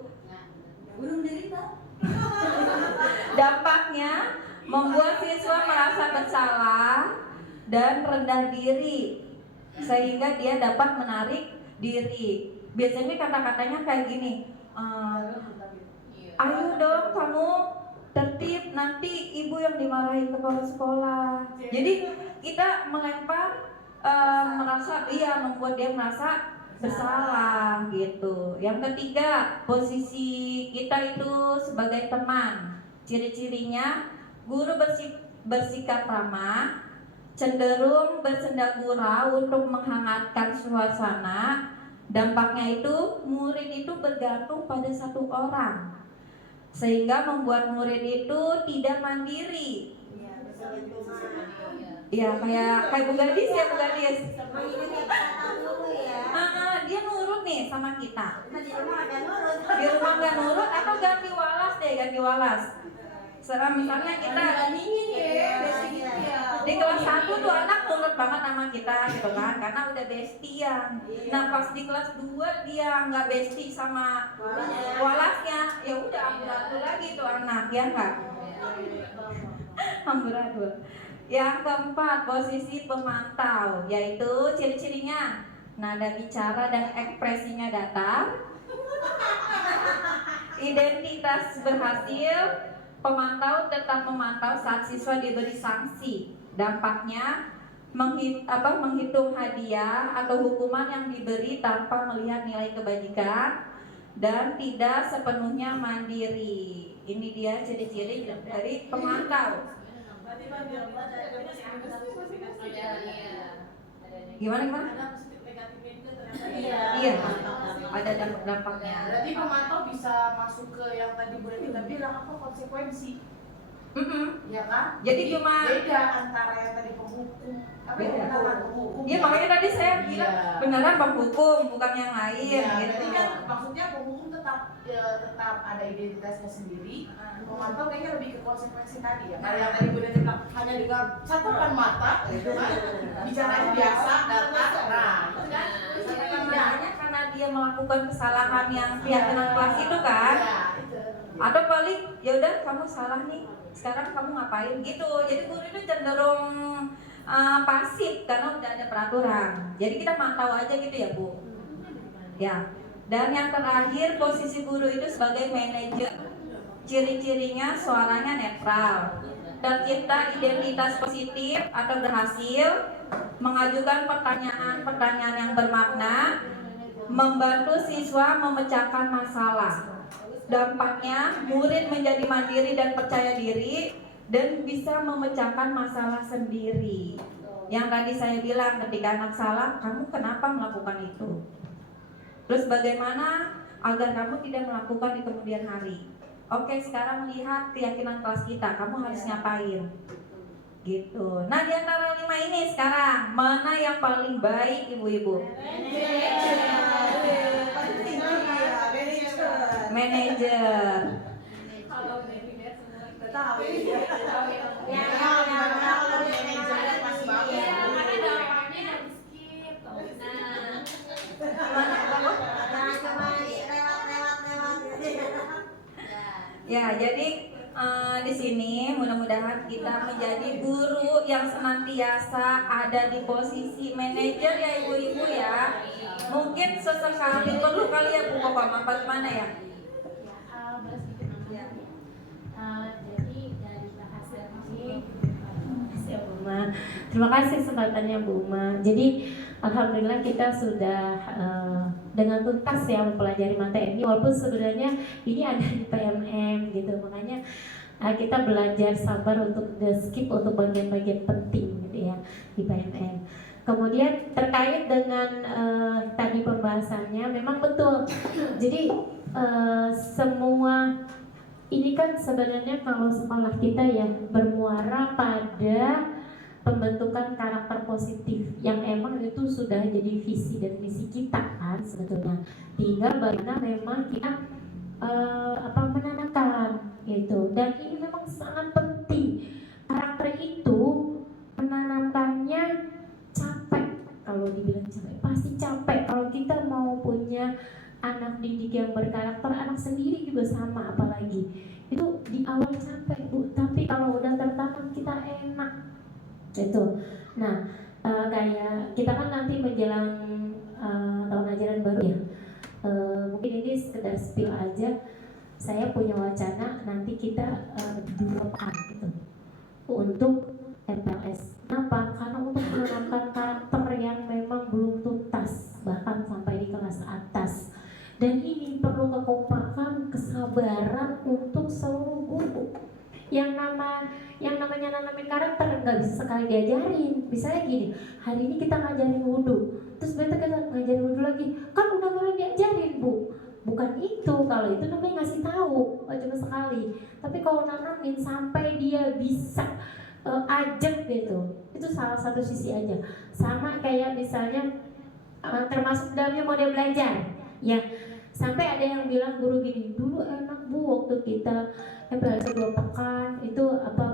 menderita. dampaknya membuat siswa merasa bersalah dan rendah diri sehingga dia dapat menarik diri. Biasanya kata-katanya kayak gini, ayo dong kamu tertib, nanti ibu yang dimarahin kepala sekolah. Jadi kita melempar membuat dia merasa bersalah gitu. Yang ketiga, posisi kita itu sebagai teman. Ciri-cirinya guru bersikap ramah, cenderung bersenda gurau untuk menghangatkan suasana. Dampaknya itu murid itu bergantung pada satu orang, sehingga membuat murid itu tidak mandiri. Ya kayak Bu Gadis ya Bu Gadis. Dia nurut nih sama kita. Di rumah nggak nurut atau ganti walas deh, ganti walas. Misalnya kita Di kelas 1 tuh anak nurut banget sama kita gitu kan, karena udah bestian. Nah pas di kelas 2 dia nggak bestie sama walasnya, ya udah amburadul lagi tuh anak, ya nggak? Amburadul. Yang keempat, posisi pemantau, yaitu ciri-cirinya nada bicara dan ekspresinya datar, identitas berhasil, pemantau tetap memantau saat siswa diberi sanksi. Dampaknya menghitung hadiah atau hukuman yang diberi tanpa melihat nilai kebajikan dan tidak sepenuhnya mandiri. Ini dia ciri-ciri dari pemantau. Gimana? Iya, ada dampaknya. Berarti pemantau bisa masuk ke yang tadi Bu Reti bilang apa konsekuensi, ya kan? Jadi cuma beda antara yang tadi penghukum, apa Beda. yang beneran penghukum. Iya, makanya tadi saya bilang beneran penghukum, bukan yang lain. Iya, Gitu. berarti kan maksudnya penghukum tetap ada identitasnya sendiri. Pemantau kayaknya lebih ke konsekuensi tadi ya. Kalau yang tadi Bu Reti bilang hanya dengan catatan mata, gitu kan? Bicaranya biasa, data. Nah, itu kan Sebenarnya karena dia melakukan kesalahan yang keyakinan kelas itu kan, ya, itu. atau paling ya udah kamu salah nih, sekarang kamu ngapain gitu. Jadi guru itu cenderung pasif karena udah ada peraturan. Jadi kita mantau aja gitu ya Bu. Ya. Dan yang terakhir, posisi guru itu sebagai manajer. Ciri-cirinya suaranya netral, tercipta identitas positif atau berhasil, mengajukan pertanyaan yang bermakna, membantu siswa memecahkan masalah. Dampaknya, murid menjadi mandiri dan percaya diri dan bisa memecahkan masalah sendiri. Yang tadi saya bilang, ketika anak salah, kamu kenapa melakukan itu? Terus bagaimana agar kamu tidak melakukan di kemudian hari? Oke, sekarang lihat keyakinan kelas kita, kamu harus ngapain? Gitu. Nah, di antara 5 ini sekarang mana yang paling baik ibu-ibu? Manajer. Kalau manajer semua kita Tahu. Ya, kalau manajernya pas banget. iya, karena dampaknya dari skip. Nah, Ya, jadi di sini mudah-mudahan kita menjadi guru yang senantiasa ada di posisi manajer ya ibu-ibu ya. Mungkin sesekali perlu kali ya Bu Kopam, apa gimana ya? Boleh sedikit nambah. Jadi dari bahasa ini, terima kasih ya Bu Ma. Terima kasih kesempatannya Bu Ma. Jadi alhamdulillah kita sudah dengan tuntas ya mempelajari materi, walaupun sebenarnya ini ada di PMM gitu. Makanya kita belajar sabar untuk skip untuk bagian-bagian penting gitu ya di PMM. Kemudian terkait dengan tadi pembahasannya, memang betul. Jadi semua ini kan sebenarnya kalau sekolah kita ya bermuara pada pembentukan karakter positif yang emang itu sudah jadi visi dan misi kita kan sebetulnya. Tinggal bagaimana memang kita menanamkan gitu. Dan ini memang sangat penting. Karakter itu menanamkannya capek. Kalau dibilang capek, pasti capek. Kalau kita mau punya anak didik yang berkarakter, anak sendiri juga sama, apalagi itu di awal capek Bu, tapi kalau udah tertanam kita enak gitu. Nah, kayak kita kan nanti menjelang tahun ajaran baru ya. Mungkin ini sekedar spill aja. Saya punya wacana nanti kita dibuatkan gitu untuk MPLS. Kenapa? Karena untuk menanamkan karakter yang memang belum tuntas, bahkan sampai di kelas atas. Dan ini perlu kekompakan, kesabaran untuk seluruh guru. Yang namanya nanamin karakter nggak bisa sekali diajarin. Misalnya gini, hari ini kita ngajarin wudhu, terus besok kita ngajarin wudhu lagi, kan udah mulai diajarin Bu. Bukan itu, kalau itu namanya ngasih tahu, cuma sekali. Tapi kalau nanamin sampai dia bisa ajak gitu, itu salah satu sisi aja. Sama kayak misalnya termasuk dalamnya model belajar, ya. Sampai ada yang bilang guru gini, dulu enak Bu waktu kita belajar 2 pekan itu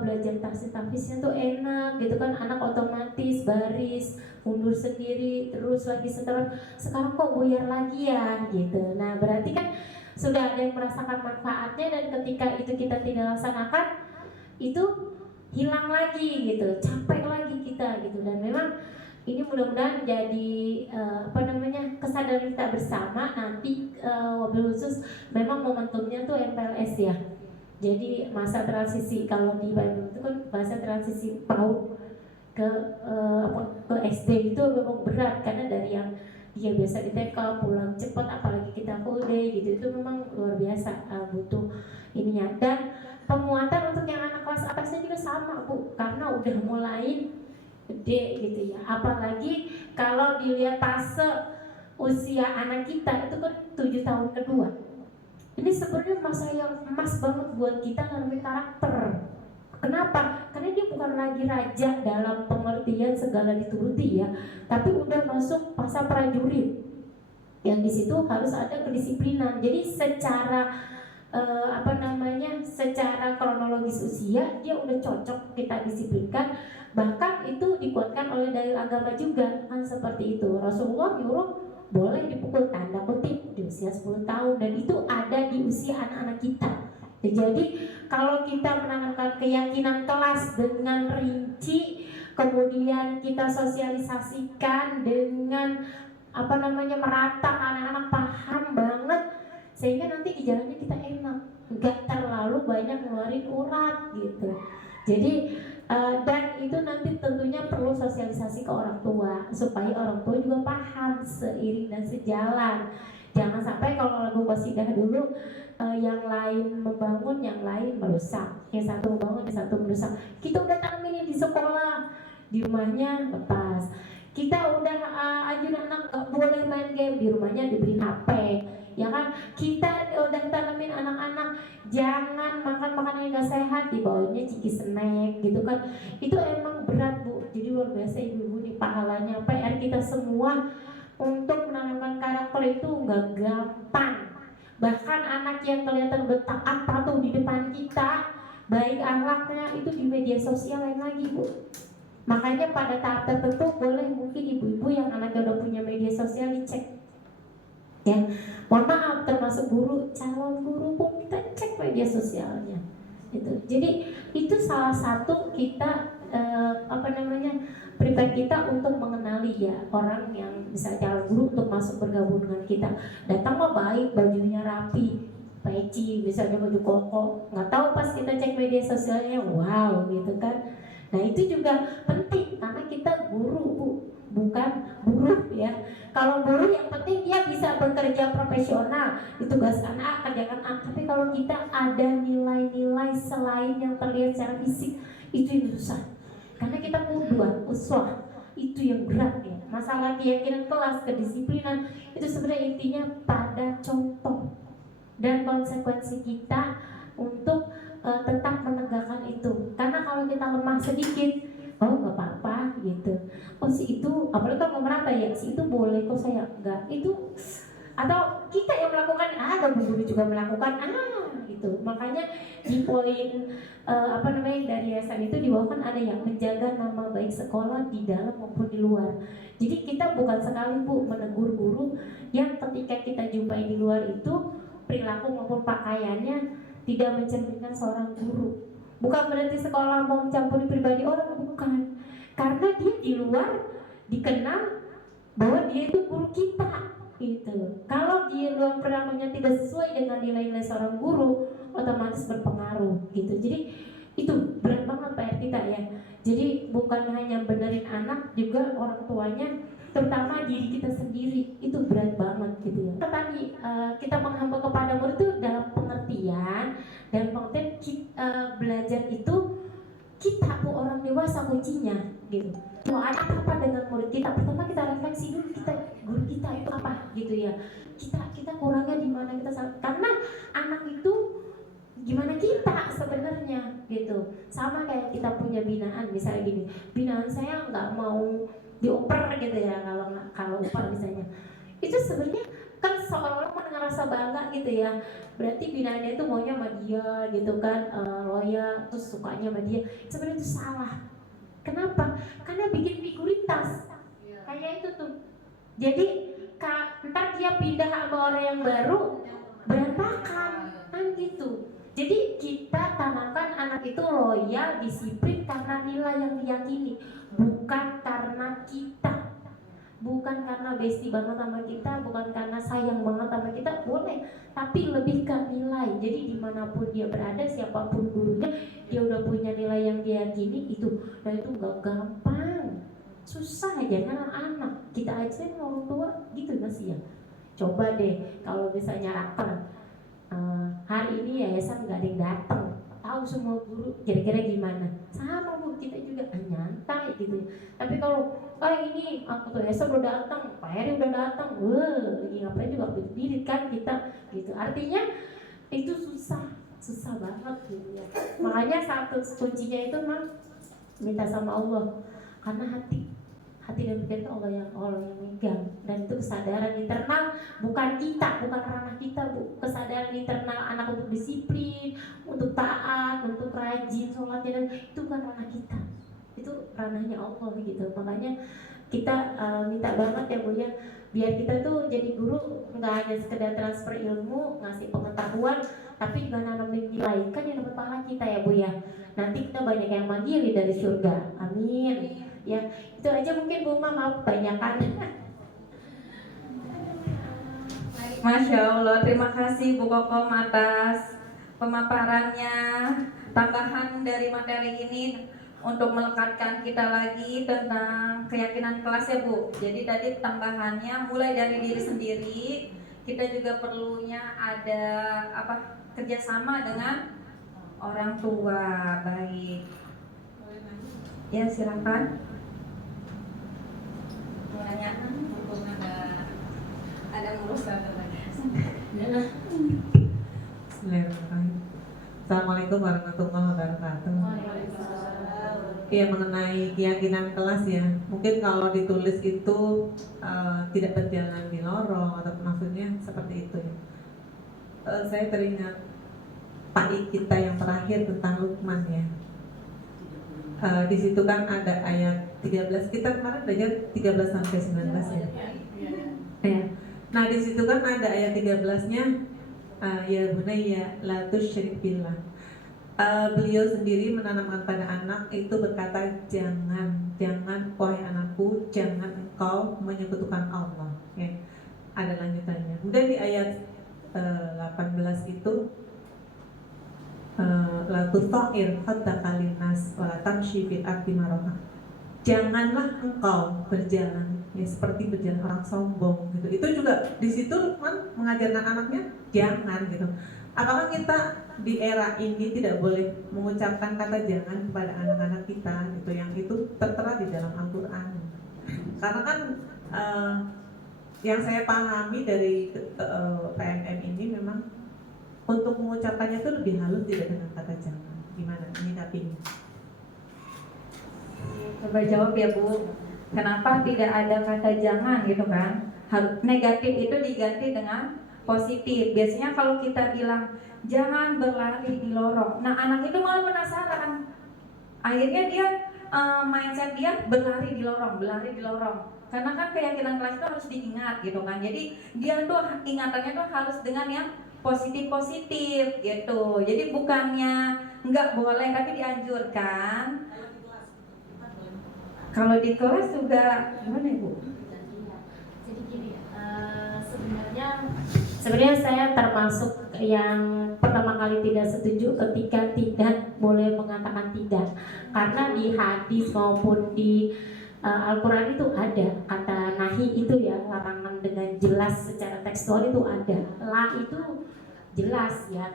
belajar tahfiznya tuh enak gitu kan, anak otomatis baris mundur sendiri, terus lagi setelah sekarang kok buyar lagi ya gitu. Nah berarti kan sudah ada yang merasakan manfaatnya, dan ketika itu kita tidak laksanakan, itu hilang lagi gitu, capek lagi kita gitu. Dan memang ini mudah-mudahan jadi kesadaran kita bersama nanti, wabil khusus memang momentumnya tuh MPLS ya. Jadi masa transisi, kalau di Bandung itu kan masa transisi PAUD ke SD itu memang berat, karena dari yang dia biasa di TK pulang cepat, apalagi kita full day gitu, itu memang luar biasa butuh ininya. Dan penguatan untuk yang anak kelas atasnya juga sama Bu, karena udah mulai gede gitu ya. Apalagi kalau dilihat fase usia anak kita itu kan 7 tahun kedua. Ini sebenarnya masa yang emas banget buat kita nanti karakter. Kenapa? Karena dia bukan lagi raja dalam pengertian segala dituruti ya, tapi udah masuk masa prajurit. Yang di situ harus ada kedisiplinan. Jadi secara secara kronologis usia dia udah cocok kita disiplinkan. Bahkan itu dikuatkan oleh dalil agama juga kan, seperti itu. Rasulullah nyuruh boleh dipukul tanda kutip di usia 10 tahun, dan itu ada di usia anak-anak kita. Jadi kalau kita menanamkan keyakinan kelas dengan rinci, kemudian kita sosialisasikan dengan merata, anak-anak paham banget, sehingga nanti di jalannya kita enak, nggak terlalu banyak ngeluarin urat gitu. Jadi dan itu nanti tentunya perlu sosialisasi ke orang tua, supaya orang tua juga paham seiring dan sejalan. Jangan sampai kalau lagu qasidah dulu yang lain membangun, yang lain merusak. Yang satu membangun, yang satu merusak. Kita udah tanamin di sekolah, di rumahnya lepas. Kita udah anjurin anak boleh main game, di rumahnya diberi HP. Ya kan, kita udah tanamin anak-anak jangan makan makanan yang gak sehat, dibawanya ciki snack gitu kan. Itu emang berat Bu, jadi luar biasa ibu-ibu nih pahalanya. PR kita semua untuk menanamkan karakter itu gak gampang. Bahkan anak yang kelihatan bertaat patuh di depan kita, baik akhlaknya, itu di media sosial lain lagi Bu. Makanya pada tahap tertentu boleh mungkin ibu-ibu yang anaknya udah punya media sosial dicek ya. Mohon maaf, termasuk guru, calon guru pun kita cek media sosialnya gitu. Jadi itu salah satu kita pribadi kita untuk mengenali ya orang yang bisa calon guru untuk masuk bergabung dengan kita. Datang mah baik, bajunya rapi, peci, misalnya baju koko, nggak tahu pas kita cek media sosialnya wow gitu kan. Nah itu juga penting karena kita guru Bu, bukan buruh ya. Kalau buruh yang penting dia bisa bekerja profesional, ditugaskan A, kerjakan A. Tapi kalau kita ada nilai-nilai selain yang terlihat secara fisik, itu yang susah. Karena kita qudwah, uswah, itu yang berat ya. Masalah keyakinan kelas, kedisiplinan, itu sebenarnya intinya pada contoh dan konsekuensi kita untuk tetap menegakkan itu. Karena kalau kita lemah sedikit, oh nggak apa-apa gitu. Oh si itu, apalagi kalau merata ya, si itu boleh kok saya enggak. Itu atau kita yang melakukan, ada guru juga melakukan, gitu. Makanya di poin dari yayasan itu dibawakan ada yang menjaga nama baik sekolah di dalam maupun di luar. Jadi kita bukan sekali Bu menegur guru yang ketika kita jumpai di luar itu perilaku maupun pakaiannya tidak mencerminkan seorang guru. Bukan berarti sekolah mau mencampuri pribadi orang, bukan. Karena dia di luar dikenal bahwa dia itu guru kita gitu. Kalau dia luar perilakunya tidak sesuai dengan nilai-nilai seorang guru, otomatis berpengaruh gitu. Jadi itu berat banget PR kita ya. Jadi bukan hanya benerin anak, juga orang tuanya, terutama diri kita sendiri, itu berat banget gitu ya. Tadi kita menghamba kepada murid itu dalam pengertian dan pengertian belajar itu kita Bu orang dewasa kuncinya gitu. Mau ada apa dengan murid kita? Pertama kita refleksi dulu, kita guru kita itu apa gitu ya. Kita kurangnya di mana, kita karena anak itu gimana kita sebenarnya gitu. Sama kayak kita punya binaan, misalnya gini, binaan saya nggak mau dioper gitu ya, kalau upar misalnya, itu sebenarnya kan seolah-olah ngerasa bangga gitu ya. Berarti binaannya itu maunya sama dia gitu kan, loyal, terus sukanya sama dia. Sebenarnya itu salah Kenapa? Karena bikin figuritas. Kayak itu tuh. Jadi ntar dia pindah sama orang yang baru berantakan kan gitu. Jadi kita tanamkan anak itu loyal, disiplin karena nilai yang diyakini, bukan karena kita, bukan karena bestie banget sama kita, bukan karena sayang banget sama kita, boleh, tapi lebih ke nilai. Jadi dimanapun dia berada, siapapun gurunya, dia udah punya nilai yang diyakini itu, dan itu gak gampang, susah aja kan anak kita aja orang tua gitu gak sih ya. Coba deh kalau misalnya rapper, hari ini yayasan gak ada yang datang, tahu semua guru kira-kira gimana? Sama bu, kita juga nyantai gitu. Tapi kalau ini aku tuh yayasan udah datang, Pak Heri udah datang, lagi ngapain juga berdiri kan kita gitu. Artinya itu susah banget gitu ya. Makanya satu kuncinya itu mah minta sama Allah, karena hati dan pikiran Allah yang megang, dan itu kesadaran internal, bukan kita, bukan ranah kita bu. Kesadaran internal anak untuk disiplin, untuk taat, untuk rajin sholatnya, itu bukan ranah kita, itu ranahnya Allah gitu. Makanya kita minta banget ya bu ya, biar kita tuh jadi guru nggak hanya sekedar transfer ilmu, ngasih pengetahuan, tapi juga nanamin nilai. Kan yang dapat pahala kita ya bu ya, nanti kita banyak yang mandiri dari surga, amin ya. Itu aja mungkin Bu Ma, maaf kebanyakan. Masya Allah, terima kasih Bu Kokom atas pemaparannya. Tambahan dari materi ini untuk melekatkan kita lagi tentang keyakinan kelas ya Bu. Jadi tadi tambahannya mulai dari diri sendiri, kita juga perlunya ada kerjasama dengan orang tua. Baik. Ya silakan. Nanya, mumpung ada ngurus lagi. Bismillahirrahmanirrahim. Assalamualaikum warahmatullahi wabarakatuh. Ya, mengenai keyakinan kelas ya, mungkin kalau ditulis itu tidak berjalan di lorong atau maksudnya seperti itu ya. Saya teringat Pak I kita yang terakhir tentang Luqman ya. Di situ kan ada ayat 13, kita kemarin belajar 13 sampai 19 ya. Ya. Nah, di situ kan ada ayat 13-nya, ya bunayya la tusyrik billah. Beliau sendiri menanamkan pada anak itu berkata, jangan wahai anakku, jangan engkau menyekutukan Allah. Ya. Ada lanjutannya. Kemudian di ayat 18 itu, la tutha'ir khaddaka linnas wa la tamshi fil ardi maraha. Janganlah engkau berjalan ya seperti berjalan orang sombong gitu. Itu juga di situ Luqman mengajarkan anaknya jangan gitu. Apakah kita di era ini tidak boleh mengucapkan kata jangan kepada anak-anak kita gitu, yang itu tertera di dalam Al-Qur'an. Karena kan yang saya pahami dari PMM ini memang untuk mengucapkannya itu lebih halus, tidak dengan kata jangan. Gimana menyikapinya? Coba jawab ya Bu. Kenapa tidak ada kata jangan gitu kan? Negatif itu diganti dengan positif. Biasanya kalau kita bilang jangan berlari di lorong, nah anak itu malah penasaran. Akhirnya dia mindset dia berlari di lorong. Karena kan keyakinan kelas itu harus diingat gitu kan. Jadi dia tuh ingatannya tuh harus dengan yang positif gitu. Jadi bukannya nggak boleh tapi dianjurkan. Kalau di kelas juga gimana Bu? Jadi gini, sebenarnya saya termasuk yang pertama kali tidak setuju ketika tidak boleh mengatakan tidak, karena di hadis maupun di Al-Quran itu ada kata nahi itu ya, larangan dengan jelas secara tekstual itu ada. La itu jelas ya.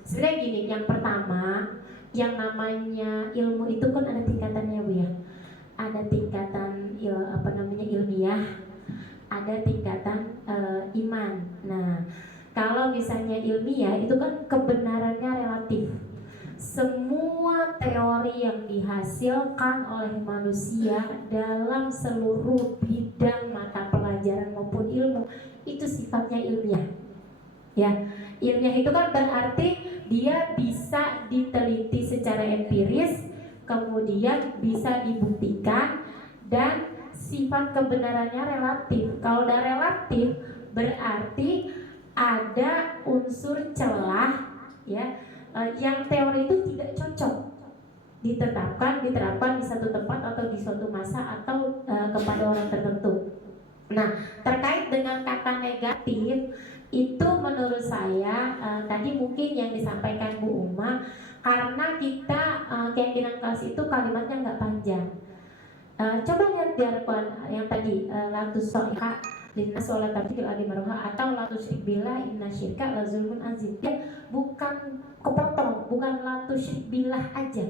Sebenarnya gini, yang pertama, yang namanya ilmu itu kan ada tingkatannya Bu ya. Ada tingkatan ilmiah, ada tingkatan iman. Nah, kalau misalnya ilmiah itu kan kebenarannya relatif. Semua teori yang dihasilkan oleh manusia dalam seluruh bidang mata pelajaran maupun ilmu itu sifatnya ilmiah. Ya, ilmiah itu kan berarti dia bisa diteliti secara empiris, kemudian bisa dibuktikan, dan sifat kebenarannya relatif. Kalau udah relatif berarti ada unsur celah ya, yang teori itu tidak cocok diterapkan di satu tempat atau di suatu masa atau kepada orang tertentu. Nah, terkait dengan kata negatif itu menurut saya tadi mungkin yang disampaikan Bu Uma, karena kita keyakinan kelas itu kalimatnya nggak panjang. Coba lihat di Al-Quran yang tadi latus so'ika lina sholat tabdil adi maroha atau latus syrik billah inna syirka la zulmun azim. Dia bukan kepotong, bukan latus syrik billah aja,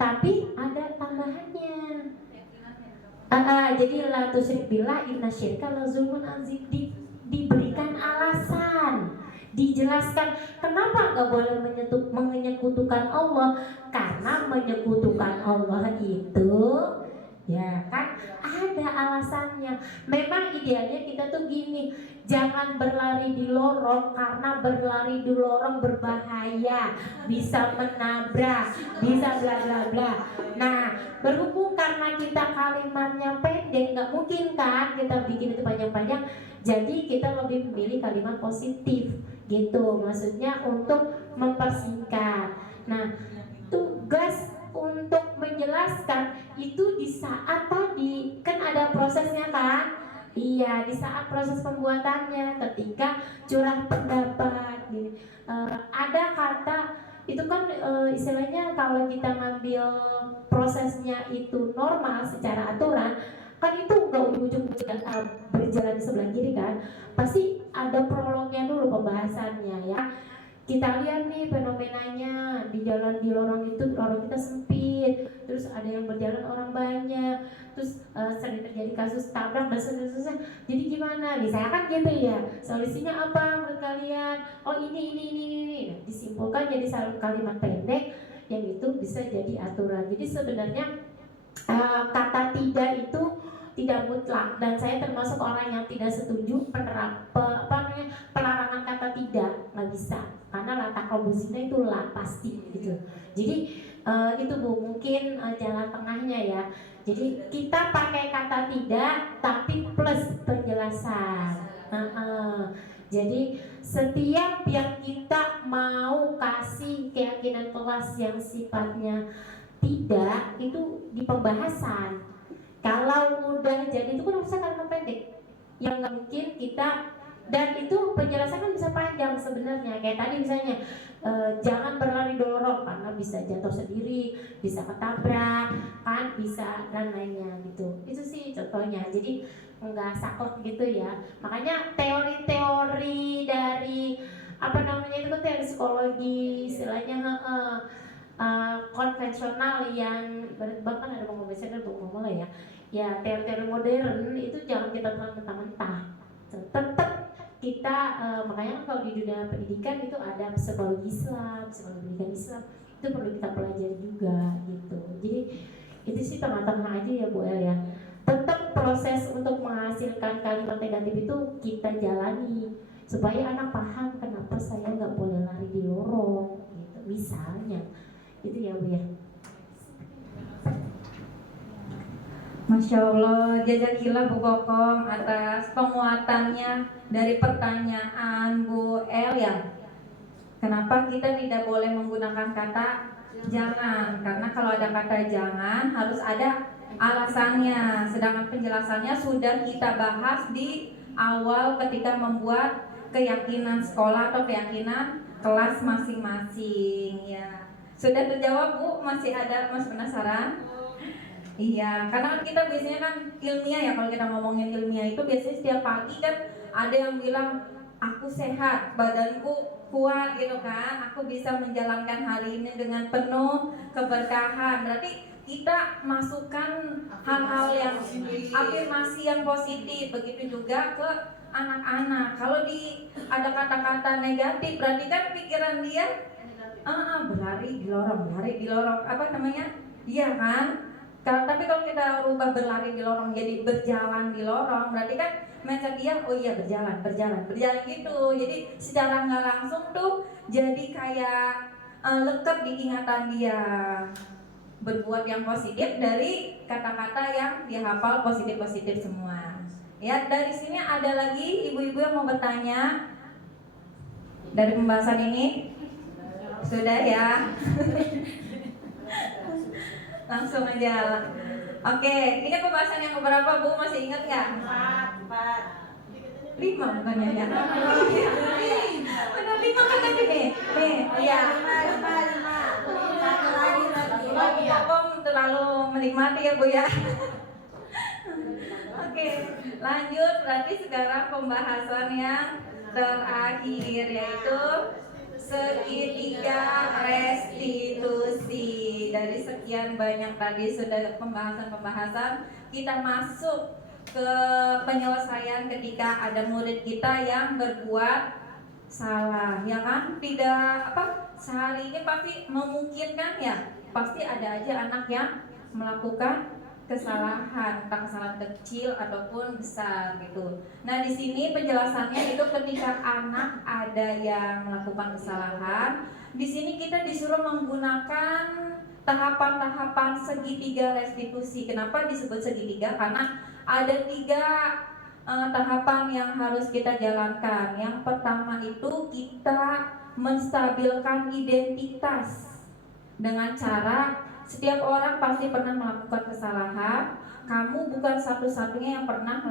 tapi ada tambahannya. Jadi latus syrik billah inna syirka la zulmun azim, diberikan alasan, dijelaskan kenapa nggak boleh menyekutukan Allah, karena menyekutukan Allah itu ya kan ada alasannya. Memang idealnya kita tuh gini, jangan berlari di lorong, karena berlari di lorong berbahaya, bisa menabrak, bisa bla bla bla. Nah, berhubung karena kita kalimatnya pendek, nggak mungkin kan kita bikin itu panjang-panjang, jadi kita lebih memilih kalimat positif gitu, maksudnya untuk mempersingkat. Nah, tugas untuk menjelaskan itu di saat tadi kan ada prosesnya kan. Iya, di saat proses pembuatannya, ketika curah pendapat ada kata itu kan istilahnya kalau kita ngambil prosesnya itu normal secara aturan kan, itu nggak ujung-ujung berjalan di sebelah kiri kan, pasti ada prolognya dulu, pembahasannya ya. Kita lihat nih fenomenanya di jalan, di lorong itu, lorong kita sempit, terus ada yang berjalan orang banyak, terus sering terjadi kasus tabrak dan seterusnya. Jadi gimana? Misalnya kan gitu ya, solusinya apa menurut kalian? Oh ini. Nah, disimpulkan jadi satu kalimat pendek yang itu bisa jadi aturan. Jadi sebenarnya kata tidak itu tidak mutlak, dan saya termasuk orang yang tidak setuju pelarangan kata tidak, nggak bisa, karena latak robusina itu lah pasti gitu. Jadi itu Bu mungkin jalan tengahnya ya. Jadi kita pakai kata tidak tapi plus penjelasan. Jadi setiap yang kita mau kasih keyakinan kelas yang sifatnya tidak itu di pembahasan. Kalau udah jadi itu kan harusnya kalimat pendek, yang nggak mungkin kita, dan itu penjelasan kan bisa panjang sebenarnya. Kayak tadi misalnya jangan berlari dorong karena bisa jatuh sendiri, bisa ketabrak kan, bisa dan lainnya gitu. Itu sih contohnya. Jadi nggak saklek gitu ya. Makanya teori-teori dari apa namanya itu kan teori psikologi, istilahnya konvensional yang bahkan ada buku besar dan buku mulai ya teori-teori modern itu jangan kita telan mentah-mentah. Tetap kita makanya kan kalau di dunia pendidikan itu ada psikologi Islam, psikologi pendidikan Islam, itu perlu kita pelajari juga gitu. Jadi itu sih tengah-tengah aja ya Bu El ya. Tetap proses untuk menghasilkan kalimat negatif itu kita jalani supaya anak paham kenapa saya nggak boleh lari di lorong gitu misalnya. Itu ya Bu ya. Masya Allah, jazakillah Bu Kokom atas penguatannya dari pertanyaan Bu El ya. Kenapa kita tidak boleh menggunakan kata jangan? Karena kalau ada kata jangan harus ada alasannya. Sedangkan penjelasannya sudah kita bahas di awal ketika membuat keyakinan sekolah atau keyakinan kelas masing-masing ya. Sudah terjawab Bu? Masih ada Mas penasaran? Iya, karena kan kita biasanya kan ilmiah ya, kalau kita ngomongin ilmiah itu biasanya setiap pagi kan ada yang bilang aku sehat, badanku kuat gitu kan, aku bisa menjalankan hari ini dengan penuh keberkahan. Berarti kita masukkan hal-hal yang afirmasi yang positif, begitu juga ke anak-anak. Kalau ada kata-kata negatif berarti kan pikiran dia berlari di lorong apa namanya? Iya kan? Tapi kalau kita rubah berlari di lorong jadi berjalan di lorong, berarti kan mindset dia oh iya berjalan gitu. Jadi secara nggak langsung tuh jadi kayak lekat di ingatan dia. berbuat yang positif dari kata-kata yang dihafal positif-positif semua. Ya, dari sini ada lagi ibu-ibu yang mau bertanya dari pembahasan ini? Sudah ya? Langsung aja. Oke, ini pembahasan yang keberapa Bu? Masih ingat nggak? 5 bukannya ya? Benar 5 kan tadi nih? Nih, iya. Om terlalu menikmati ya Bu ya. Oke, lanjut. Berarti sekarang pembahasan yang terakhir yaitu segitiga restitusi. Dari sekian banyak tadi sudah pembahasan-pembahasan, kita masuk ke penyelesaian ketika ada murid kita yang berbuat salah, ya kan? Tidak sehari ini pasti memungkinkan ya, pasti ada aja anak yang melakukan kesalahan, entah kesalahan kecil ataupun besar gitu. Nah, di sini penjelasannya itu ketika anak ada yang melakukan kesalahan, di sini kita disuruh menggunakan tahapan-tahapan segitiga restitusi. Kenapa disebut segitiga? Karena ada 3 tahapan yang harus kita jalankan. Yang pertama itu kita menstabilkan identitas dengan cara setiap orang pasti pernah melakukan kesalahan. Kamu bukan satu-satunya yang pernah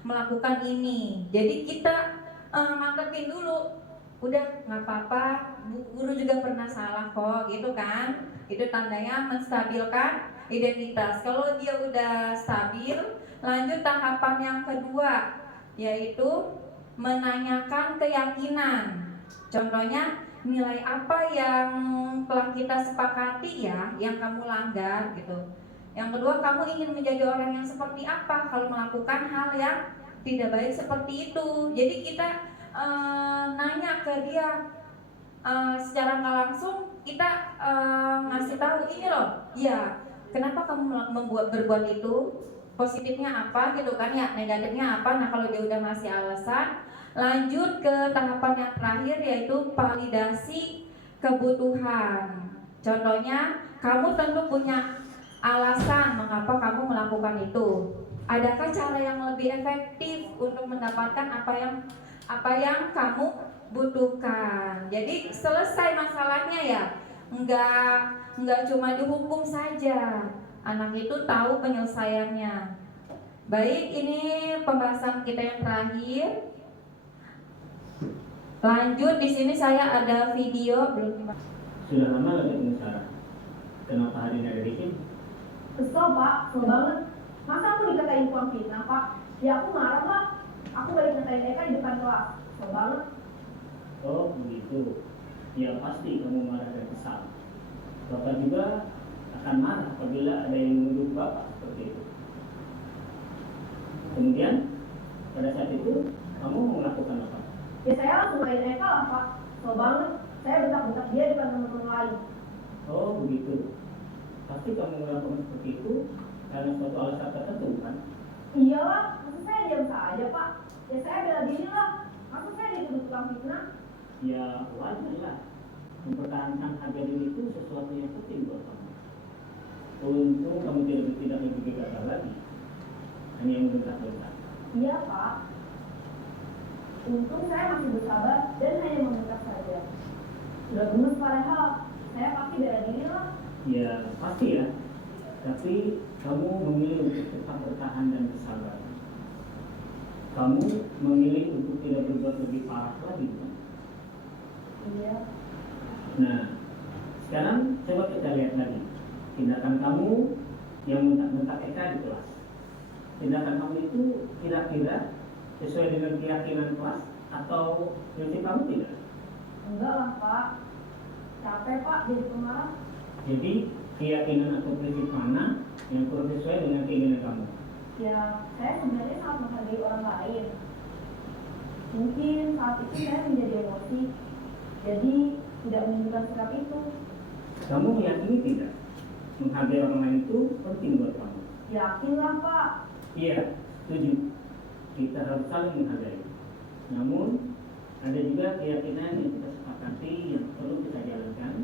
melakukan ini. Jadi kita nganggepin dulu, udah nggak apa-apa, guru juga pernah salah kok, gitu kan? Itu tandanya menstabilkan identitas. Kalau dia udah stabil, lanjut tahapan yang kedua, yaitu menanyakan keyakinan. Contohnya, nilai apa yang telah kita sepakati ya, yang kamu langgar gitu. Yang kedua, kamu ingin menjadi orang yang seperti apa kalau melakukan hal yang tidak baik seperti itu. Jadi kita nanya ke dia secara nggak langsung, kita ngasih tahu ini loh, ya kenapa kamu berbuat itu, positifnya apa gitu kan ya, negatifnya apa. Nah, kalau dia udah ngasih alasan, lanjut ke tahapan yang terakhir yaitu validasi kebutuhan. Contohnya, kamu tentu punya alasan mengapa kamu melakukan itu. Adakah cara yang lebih efektif untuk mendapatkan apa yang kamu butuhkan? Jadi selesai masalahnya ya, enggak cuma dihukum saja. Anak itu tahu penyelesaiannya. Baik, ini pembahasan kita yang terakhir. Lanjut, di sini saya ada video belum. Sudah lama lagi pengusaha. Kenapa hari ini ada di sini? Kesel Pak, kesel banget. Masa aku dikatain kurang fitnah Pak? Ya aku marah Pak. Aku balik ngatain Eka di depan kelas. Kesel banget. Oh begitu. Ya pasti kamu marah dan kesal. Bapak juga akan marah apabila ada yang menuduh Bapak seperti itu. Kemudian pada saat itu kamu mau melakukan apa? Ya saya langsung main Eka lah Pak. Kesel banget. Saya bentak-bentak dia depan teman-teman lain. Oh begitu. Pasti kamu melakukan seperti itu karena suatu alasan tertentu kan? Iyalah, maksud saya diam saja Pak. Ya saya bela diri lah. Maksud saya dituduh tukang fitnah. Ya wajar lah. Mempertahankan harga diri itu sesuatu yang penting buat kamu. Untung kamu tidak lebih gegabah lagi. Hanya yang bentak-bentak. Iya Pak. Untung saya masih bersabar dan hanya membentak saja. Sudah gemes padahal. Saya pasti bela diri lah. Ya pasti ya. Tapi kamu memilih untuk tetap bertahan dan bersabar. Kamu memilih untuk tidak berbuat lebih parah lagi kan? Iya. Nah, sekarang coba kita lihat lagi tindakan kamu yang mentak-mentak Eka di kelas. Tindakan kamu itu kira-kira sesuai dengan keyakinan kelas atau prinsip kamu tidak? Enggak lah Pak. Capek Pak jadi pemarah. Jadi keyakinan atau prinsip mana yang kurang sesuai dengan keinginan kamu? Ya, saya sebenarnya sangat menghargai orang lain. Mungkin saat itu saya menjadi emosi, jadi tidak menunjukkan sikap itu. Kamu meyakini tidak? Menghargai orang lain itu penting buat kamu. Yakinlah Pak. Iya, setuju. Kita harus saling menghargai. Namun, ada juga keyakinan yang kita sepakati yang perlu kita jalankan.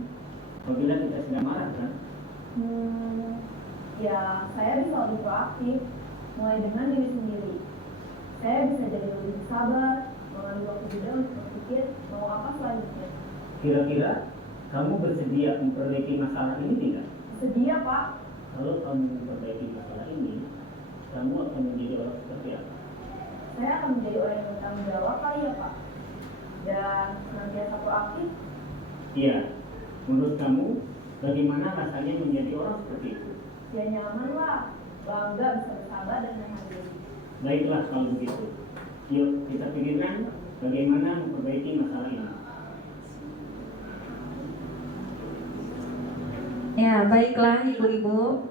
Apabila kita sedang marah kan, Ya, saya bisa lebih proaktif, mulai dengan diri sendiri. Saya bisa jadi lebih sabar, mengambil waktu jeda untuk berpikir mau apa selanjutnya. Kira-kira kamu bersedia memperbaiki masalah ini tidak? Sedia, Pak. Kalau kamu memperbaiki masalah ini, kamu akan menjadi orang seperti apa? Saya akan menjadi orang yang bertanggung jawab kali ya, Pak. Dan senantiasa proaktif. Iya. Menurut kamu, bagaimana rasanya menjadi orang seperti itu? Ya nyaman lah, bangga bisa bersabar dan menghargai. Baiklah kalau begitu. Yuk kita pikirkan bagaimana memperbaiki masalah ini. Ya, baiklah ibu-ibu.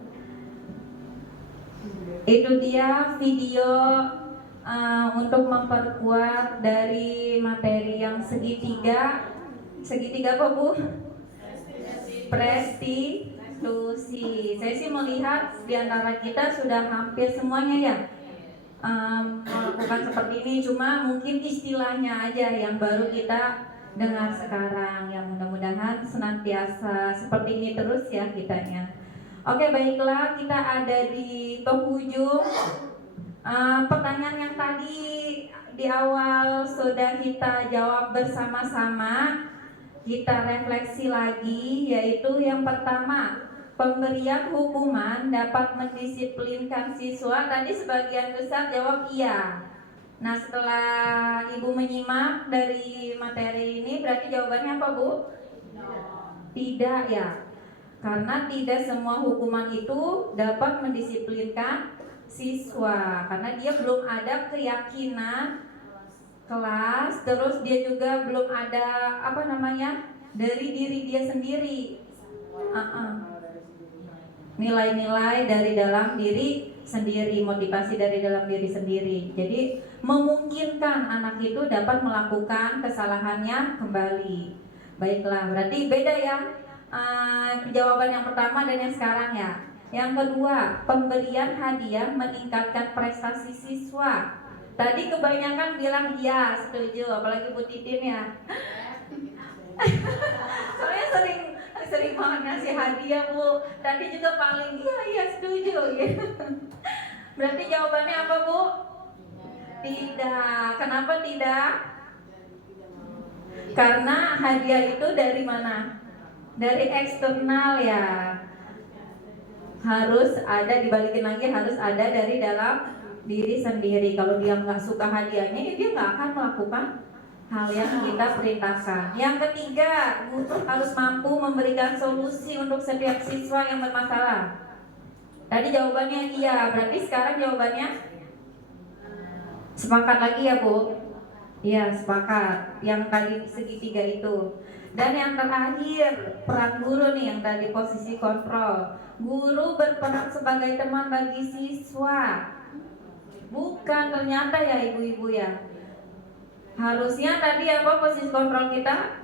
Itu dia video untuk memperkuat dari materi yang segitiga. Segitiga apa, Bu? Prostitusi. Saya sih melihat di antara kita sudah hampir semuanya ya melakukan seperti ini, cuma mungkin istilahnya aja yang baru kita dengar sekarang. Yang mudah-mudahan senantiasa seperti ini terus ya kitanya. Oke, baiklah, kita ada di penghujung. Pertanyaan yang tadi di awal sudah kita jawab bersama-sama. Kita refleksi lagi, yaitu yang pertama, pemberian hukuman dapat mendisiplinkan siswa. Tadi sebagian besar jawab iya. Nah, setelah Ibu menyimak dari materi ini, berarti jawabannya apa, Bu? Tidak ya. Karena tidak semua hukuman itu dapat mendisiplinkan siswa, karena dia belum ada keyakinan kelas, terus dia juga belum ada dari diri dia sendiri, nilai-nilai dari dalam diri sendiri, motivasi dari dalam diri sendiri. Jadi memungkinkan anak itu dapat melakukan kesalahannya kembali. Baiklah, berarti beda ya jawaban yang pertama dan yang sekarang ya. Yang kedua, pemberian hadiah meningkatkan prestasi siswa. Tadi kebanyakan bilang iya, setuju, apalagi Bu Titin ya. Soalnya sering banget ngasih hadiah, Bu. Tadi juga paling iya setuju gitu. Berarti jawabannya apa, Bu? Tidak. Kenapa tidak? Karena hadiah itu dari mana? Dari eksternal ya. Harus ada, dibalikin lagi, harus ada dari dalam diri sendiri. Kalau dia nggak suka hadiahnya, ya dia nggak akan melakukan hal yang kita perintahkan. Yang ketiga, guru harus mampu memberikan solusi untuk setiap siswa yang bermasalah. Tadi jawabannya iya, berarti sekarang jawabannya sepakat lagi ya, Bu? Iya, sepakat. Yang tadi segitiga itu. Dan yang terakhir, peran guru nih yang tadi posisi kontrol. Guru berperan sebagai teman bagi siswa. Bukan ternyata ya ibu-ibu ya. Harusnya tadi apa posisi kontrol kita?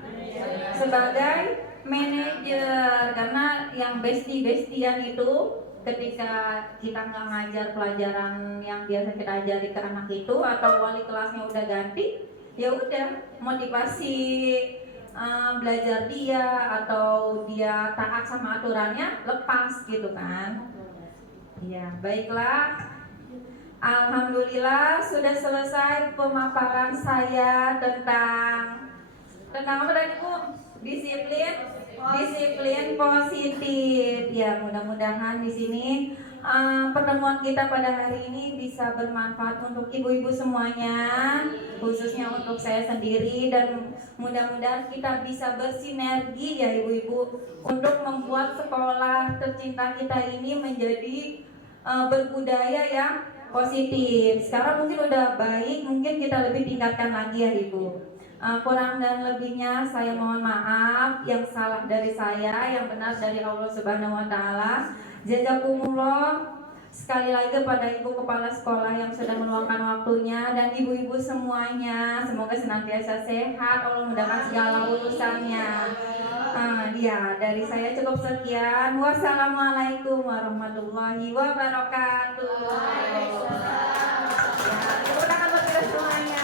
Sebagai manajer. Karena yang bestie-bestian itu ketika kita nggak ngajar pelajaran yang biasa kita ajari ke anak itu, atau wali kelasnya udah ganti, ya udah motivasi belajar dia atau dia taat sama aturannya lepas gitu kan. Ya, baiklah. Alhamdulillah sudah selesai pemaparan saya tentang apa tadi, Bu? Disiplin positif. Ya, mudah-mudahan di sini pertemuan kita pada hari ini bisa bermanfaat untuk ibu-ibu semuanya, khususnya untuk saya sendiri, dan mudah-mudahan kita bisa bersinergi ya ibu-ibu untuk membuat sekolah tercinta kita ini menjadi berbudaya yang positif. Sekarang mungkin udah baik, mungkin kita lebih tingkatkan lagi ya ibu. Kurang dan lebihnya saya mohon maaf, yang salah dari saya, yang benar dari Allah Subhanahu wa taala. Jazakumullah sekali lagi kepada ibu kepala sekolah yang sudah meluangkan waktunya, dan ibu-ibu semuanya, semoga senantiasa sehat, Allah mudahkan segala urusannya. Ya, dari saya cukup sekian. Wassalamualaikum warahmatullahi wabarakatuh. Ya, tepuk tangan buat kita semuanya.